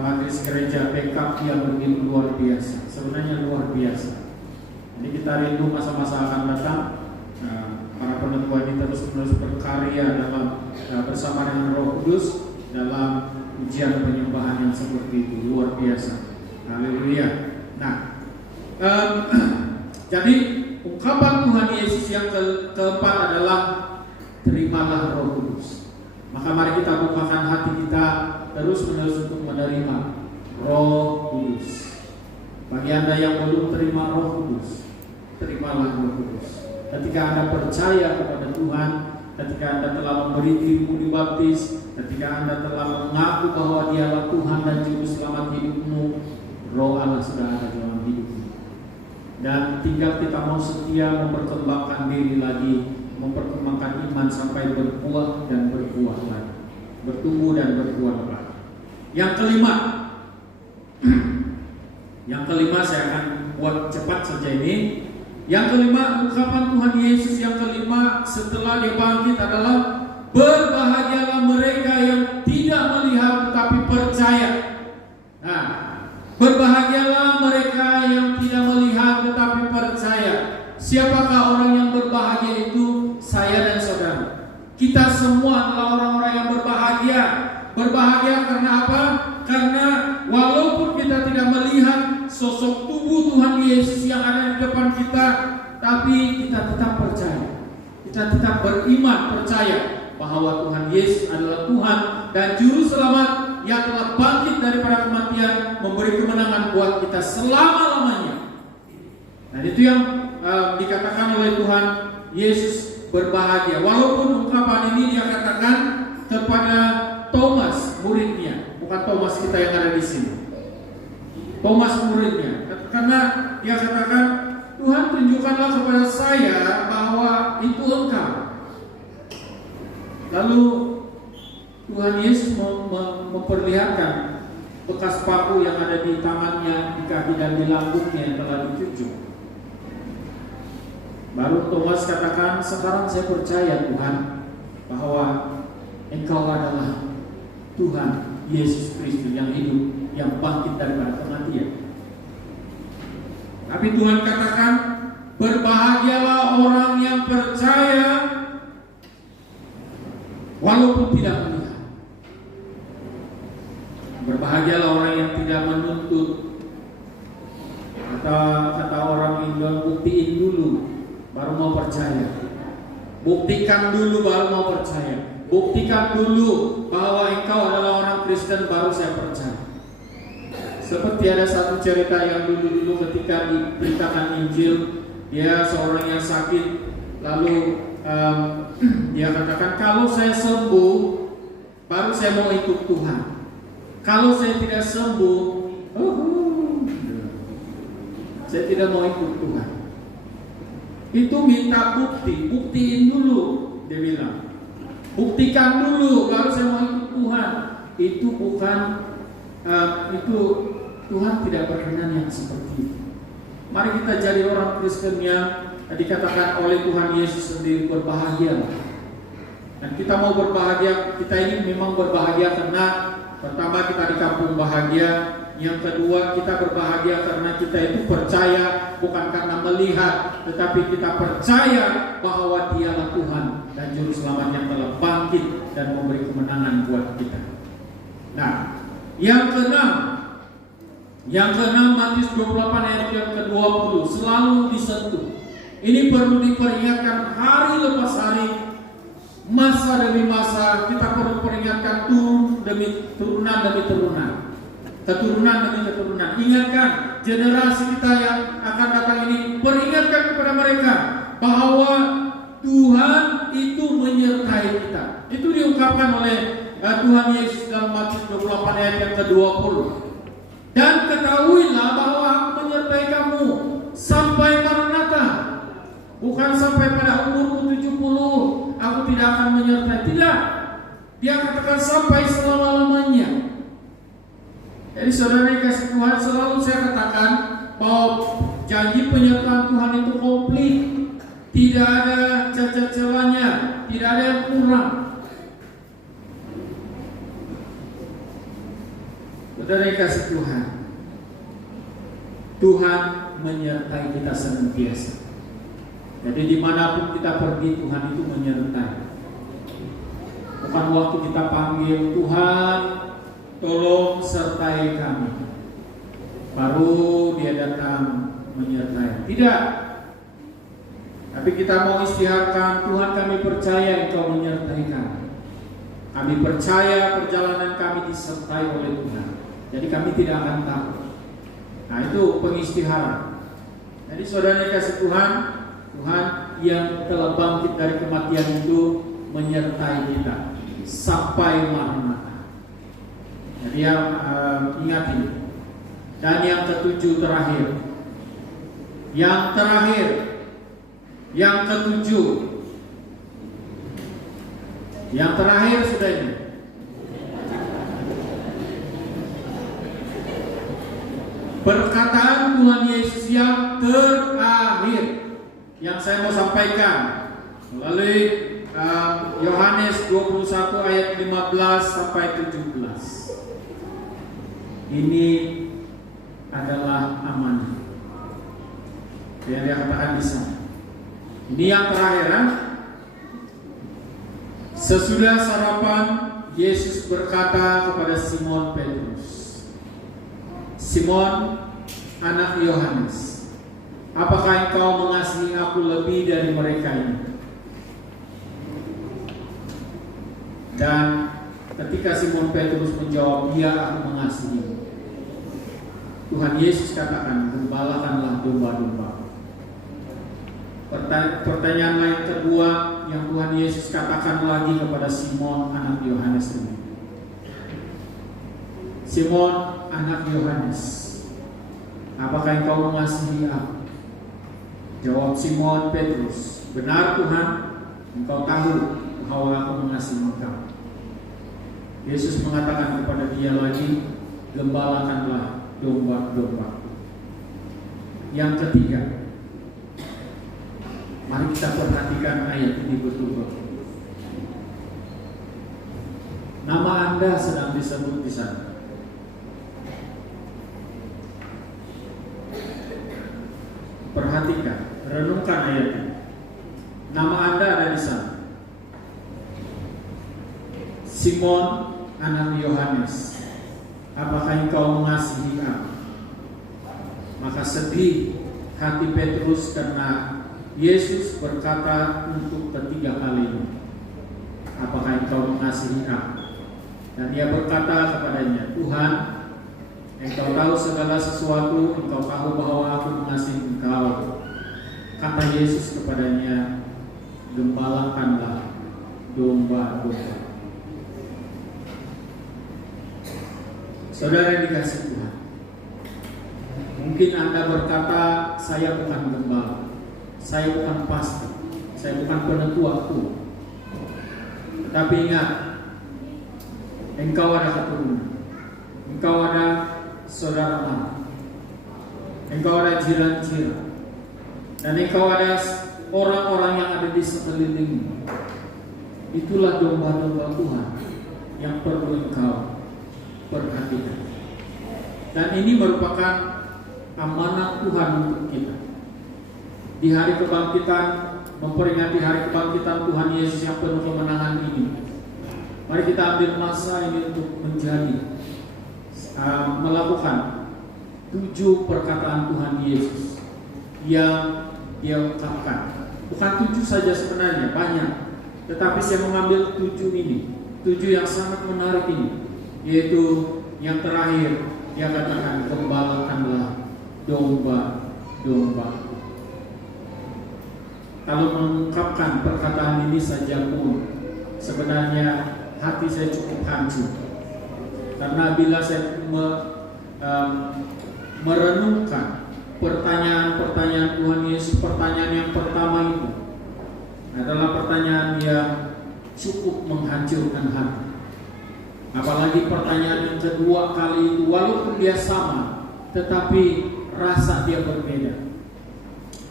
majelis gereja backup yang begitu luar biasa. Sebenarnya luar biasa. Jadi kita rindu masa-masa akan datang. Para penetua ini terus-menerus berkarya dalam bersama dengan Roh Kudus dalam ujian penyembahan yang seperti itu, luar biasa. Haleluya. Nah, jadi ungkapan Tuhan Yesus yang keempat adalah terimalah Roh Kudus. Maka mari kita bukakan hati kita terus-menerus untuk menerima Roh Kudus. Bagi Anda yang belum terima Roh Kudus, terimalah Roh Kudus. Ketika Anda percaya kepada Tuhan, ketika Anda telah memberi dirimu dibaptis, ketika Anda telah mengaku bahwa Dialah Tuhan dan Juru Selamat hidupmu, Roh Allah sudah ada dalam hidupmu. Dan tinggal kita mau setia memperkembangkan diri lagi, memperkembangkan iman sampai berbuah dan berbuah lagi, bertumbuh dan berbuah lagi. Yang kelima saya akan buat cepat saja ini. Yang kelima, ungkapan Tuhan Yesus yang kelima setelah dia bangkit adalah berbahagialah mereka yang tidak melihat tetapi percaya. Nah, berbahagialah mereka yang tidak melihat tetapi percaya. Siapakah orang yang berbahagia itu? Saya dan saudara. Kita semua adalah orang-orang yang berbahagia. Berbahagia karena apa? Karena walaupun kita tidak melihat sosok tubuh Tuhan Yesus yang ada di depan kita, tapi kita tetap percaya. Kita tetap beriman, percaya bahwa Tuhan Yesus adalah Tuhan dan Juru Selamat yang telah bangkit daripada kematian, memberi kemenangan buat kita selama-lamanya. Nah, itu yang dikatakan oleh Tuhan Yesus berbahagia. Walaupun ungkapan ini dia katakan kepada Thomas muridnya, bukan Thomas kita yang ada di sini. Thomas muridnya, karena dia katakan, Tuhan tunjukkanlah kepada saya bahwa itu Engkau. Lalu Tuhan Yesus memperlihatkan bekas paku yang ada di tangannya, di kaki dan di lambungnya yang telah dicucuk. Baru Thomas katakan, sekarang saya percaya Tuhan bahwa Engkau adalah Tuhan Yesus Kristus yang hidup, yang bangkit daripada kematian. Tapi Tuhan katakan, berbahagialah orang yang percaya walaupun tidak melihat. Berbahagialah orang yang tidak menuntut. Kata orang Indo, buktiin dulu baru mau percaya. Buktikan dulu baru mau percaya. Buktikan dulu bahwa engkau adalah orang Kristen baru saya percaya. Seperti ada satu cerita yang dulu ketika diberitakan Injil, dia seorang yang sakit, lalu dia katakan, kalau saya sembuh baru saya mau ikut Tuhan. Kalau saya tidak sembuh, saya tidak mau ikut Tuhan. Itu minta bukti, buktiin dulu, dia bilang. Buktikan dulu baru saya mau ikut Tuhan. Itu bukan itu Tuhan tidak berkenan yang seperti itu. Mari kita jadi orang Kristen yang dikatakan oleh Tuhan Yesus sendiri, berbahagia. Dan kita mau berbahagia, kita ini memang berbahagia karena pertama kita di kampung bahagia. Yang kedua, kita berbahagia karena kita itu percaya, bukan karena melihat, tetapi kita percaya bahwa Dialah Tuhan dan Juru Selamat yang telah bangkit dan memberi kemenangan buat kita. Nah, yang keenam Matius 28 ayat yang ke-20, selalu disentuh. Ini perlu diperingatkan hari lepas hari, masa demi masa. Kita perlu peringatkan turunan demi turunan. Ingatkan generasi kita yang akan datang ini, peringatkan kepada mereka bahwa Tuhan itu menyertai kita. Itu diungkapkan oleh Tuhan Yesus dalam Matius 28 ayat yang ke-20. Dan ketahuilah bahwa Aku menyertai kamu sampai Maranatha. Bukan sampai pada umurku 70 Aku tidak akan menyertai. Tidak. Dia katakan sampai selama-lamanya. Jadi saudara yang kasih Tuhan, selalu saya katakan bahwa janji penyertaan Tuhan itu komplit. Tidak ada cacat celahnya, tidak ada yang kurang. Saudara yang kasih Tuhan, Tuhan menyertai kita senantiasa. Jadi dimanapun kita pergi, Tuhan itu menyertai. Bukan waktu kita panggil Tuhan, tolong sertai kami, baru Dia datang menyertai. Tidak. Tapi kita mau istiharkan, Tuhan kami percaya Engkau menyertai kami. Kami percaya perjalanan kami disertai oleh Tuhan. Jadi kami tidak akan takut. Nah itu pengistiharan. Jadi saudara yang kasih Tuhan, Tuhan yang telah bangkit dari kematian itu menyertai kita sampai Maranatha. Jadi ingat ini. Dan yang ketujuh terakhir. Yang ketujuh. Yang terakhir sudah ini. Perkataan Tuhan Yesus yang terakhir yang saya mau sampaikan melalui Yohanes 21 ayat 15 sampai 17. Ini adalah amanah yang dia katakan di sana. Ini yang terakhir. Sesudah sarapan, Yesus berkata kepada Simon Petrus, Simon, anak Yohanes, apakah engkau mengasihi Aku lebih dari mereka ini? Dan ketika Simon Petrus menjawab, ya, Aku mengasihi. Tuhan Yesus katakan, gembalakanlah domba-domba. Pertanyaan lain kedua yang Tuhan Yesus katakan lagi kepada Simon anak Yohanes ini. Simon anak Yohanes, apakah engkau mengasihi Aku? Jawab Simon Petrus, benar Tuhan, Engkau tahu bahwa Aku mengasihi engkau. Yesus mengatakan kepada dia lagi, gembalakanlah domba-domba. Yang ketiga, mari kita perhatikan ayat ini betul-betul. Nama Anda sedang disebut di sana. Perhatikan, renungkan ayat ini. Nama Anda ada di sana. Simon anak Yohanes, apakah engkau mengasihi Aku? Maka sedih hati Petrus karena Yesus berkata untuk ketiga kalinya, apakah engkau mengasihi Aku? Dan dia berkata kepadanya, Tuhan, Engkau tahu segala sesuatu, Engkau tahu bahwa Aku mengasihi Engkau. Kata Yesus kepadanya, gembalakanlah domba-domba. Saudara yang dikasihi Tuhan, mungkin Anda berkata, saya bukan gembala, saya bukan pastor, saya bukan penentu waktu. Tapi ingat, engkau ada keturunan, engkau ada saudara mara, engkau ada jiran-jiran, Dan engkau ada orang-orang yang ada di sekelilingmu. Itulah domba-domba Tuhan yang perlu engkau perhatikan. Dan ini merupakan amanah Tuhan untuk kita. Di hari kebangkitan, memperingati hari kebangkitan Tuhan Yesus yang penuh kemenangan ini, mari kita ambil masa ini untuk menjadi melakukan 7 perkataan Tuhan Yesus yang Dia ungkapkan. Bukan 7 saja sebenarnya, banyak. Tetapi saya mengambil 7 ini, 7 yang sangat menarik ini, yaitu yang terakhir Dia katakan, gembalakanlah domba-domba. Kalau mengungkapkan perkataan ini saja pun sebenarnya hati saya cukup hancur. Karena bila saya merenungkan pertanyaan-pertanyaan Tuhan Yesus, pertanyaan yang pertama itu adalah pertanyaan yang cukup menghancurkan hati. Apalagi pertanyaan yang kedua kali itu, walaupun dia sama, tetapi rasa dia berbeda.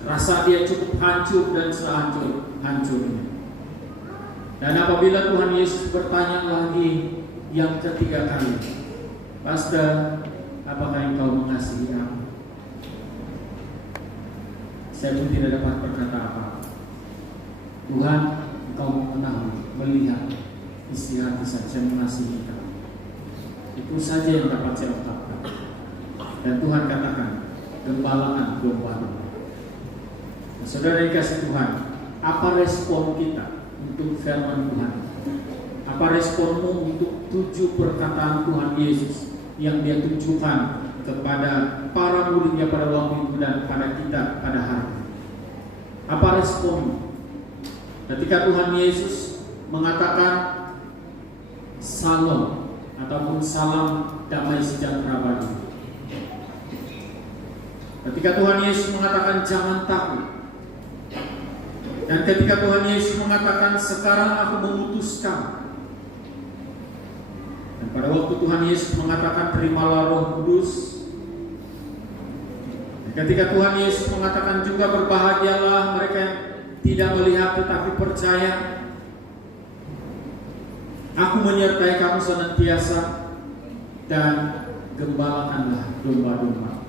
Rasa dia cukup hancur dan sehancur-hancurnya. Dan apabila Tuhan Yesus bertanya lagi yang ketiga kali, Pastor, apakah engkau mengasihi aku? Saya pun tidak dapat berkata apa. Tuhan, engkau mengetahui, melihat isi hati saya mengasihi engkau. Itu saja yang dapat saya ungkapkan. Dan Tuhan katakan, gembalakan domba-domba. Saudara dikasih Tuhan, apa respon kita untuk firman Tuhan? Apa responmu untuk 7 perkataan Tuhan Yesus yang Dia tujukan kepada para muridnya pada waktu itu dan pada kita pada hari ini? Apa responmu ketika Tuhan Yesus mengatakan Salam ataupun salam damai sejahtera bagi? Ketika Tuhan Yesus mengatakan jangan takut, dan ketika Tuhan Yesus mengatakan sekarang aku memutuskan, dan pada waktu Tuhan Yesus mengatakan terimalah Roh Kudus, dan ketika Tuhan Yesus mengatakan juga berbahagialah mereka yang tidak melihat tetapi percaya, aku menyertai kamu senantiasa, dan gembalakanlah domba-domba.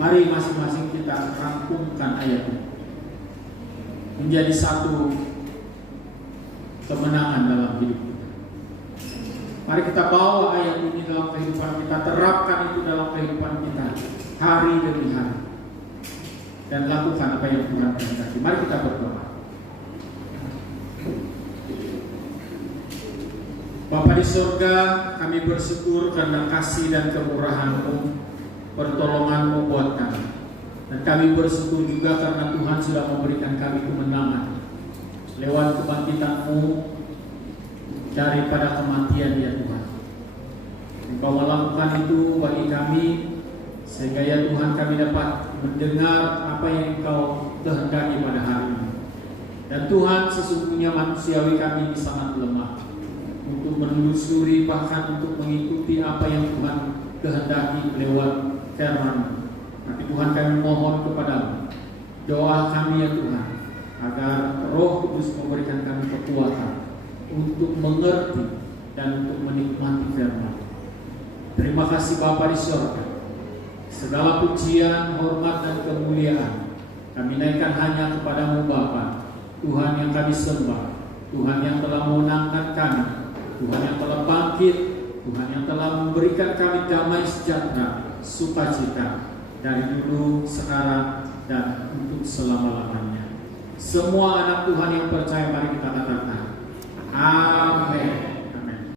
Mari masing-masing kita rampungkan ayat ini menjadi satu kemenangan dalam hidup kita. Mari kita bawa ayat ini dalam kehidupan kita, terapkan itu dalam kehidupan kita hari demi hari, dan lakukan apa yang Tuhan kehendaki. Mari kita berdoa. Bapa di surga, kami bersyukur karena kasih dan kemurahan-Mu, pertolongan-Mu buat kami. Dan kami bersyukur juga karena Tuhan sudah memberikan kami kemenangan lewat kebangkitan-Mu daripada kematian ya Tuhan. Engkau melakukan itu bagi kami sehingga ya Tuhan kami dapat mendengar apa yang Engkau kehendaki pada hari ini. Dan Tuhan, sesungguhnya manusiawi kami ini sangat lemah untuk menelusuri, bahkan untuk mengikuti apa yang Tuhan kehendaki lewat firman-Mu. Tapi Tuhan, kami mohon kepada-Mu, doa kami ya Tuhan, agar Roh Kudus memberikan kami kekuatan untuk mengerti dan untuk menikmati firman. Terima kasih Bapa di surga. Segala pujian, hormat dan kemuliaan kami naikkan hanya kepada-Mu Bapa, Tuhan yang kami sembah, Tuhan yang telah memenangkan kami, Tuhan yang telah bangkit, Tuhan yang telah memberikan kami damai sejahtera, sukacita dari dulu, sekarang, dan untuk selama-lamanya. Semua anak Tuhan yang percaya, mari kita katakan amin.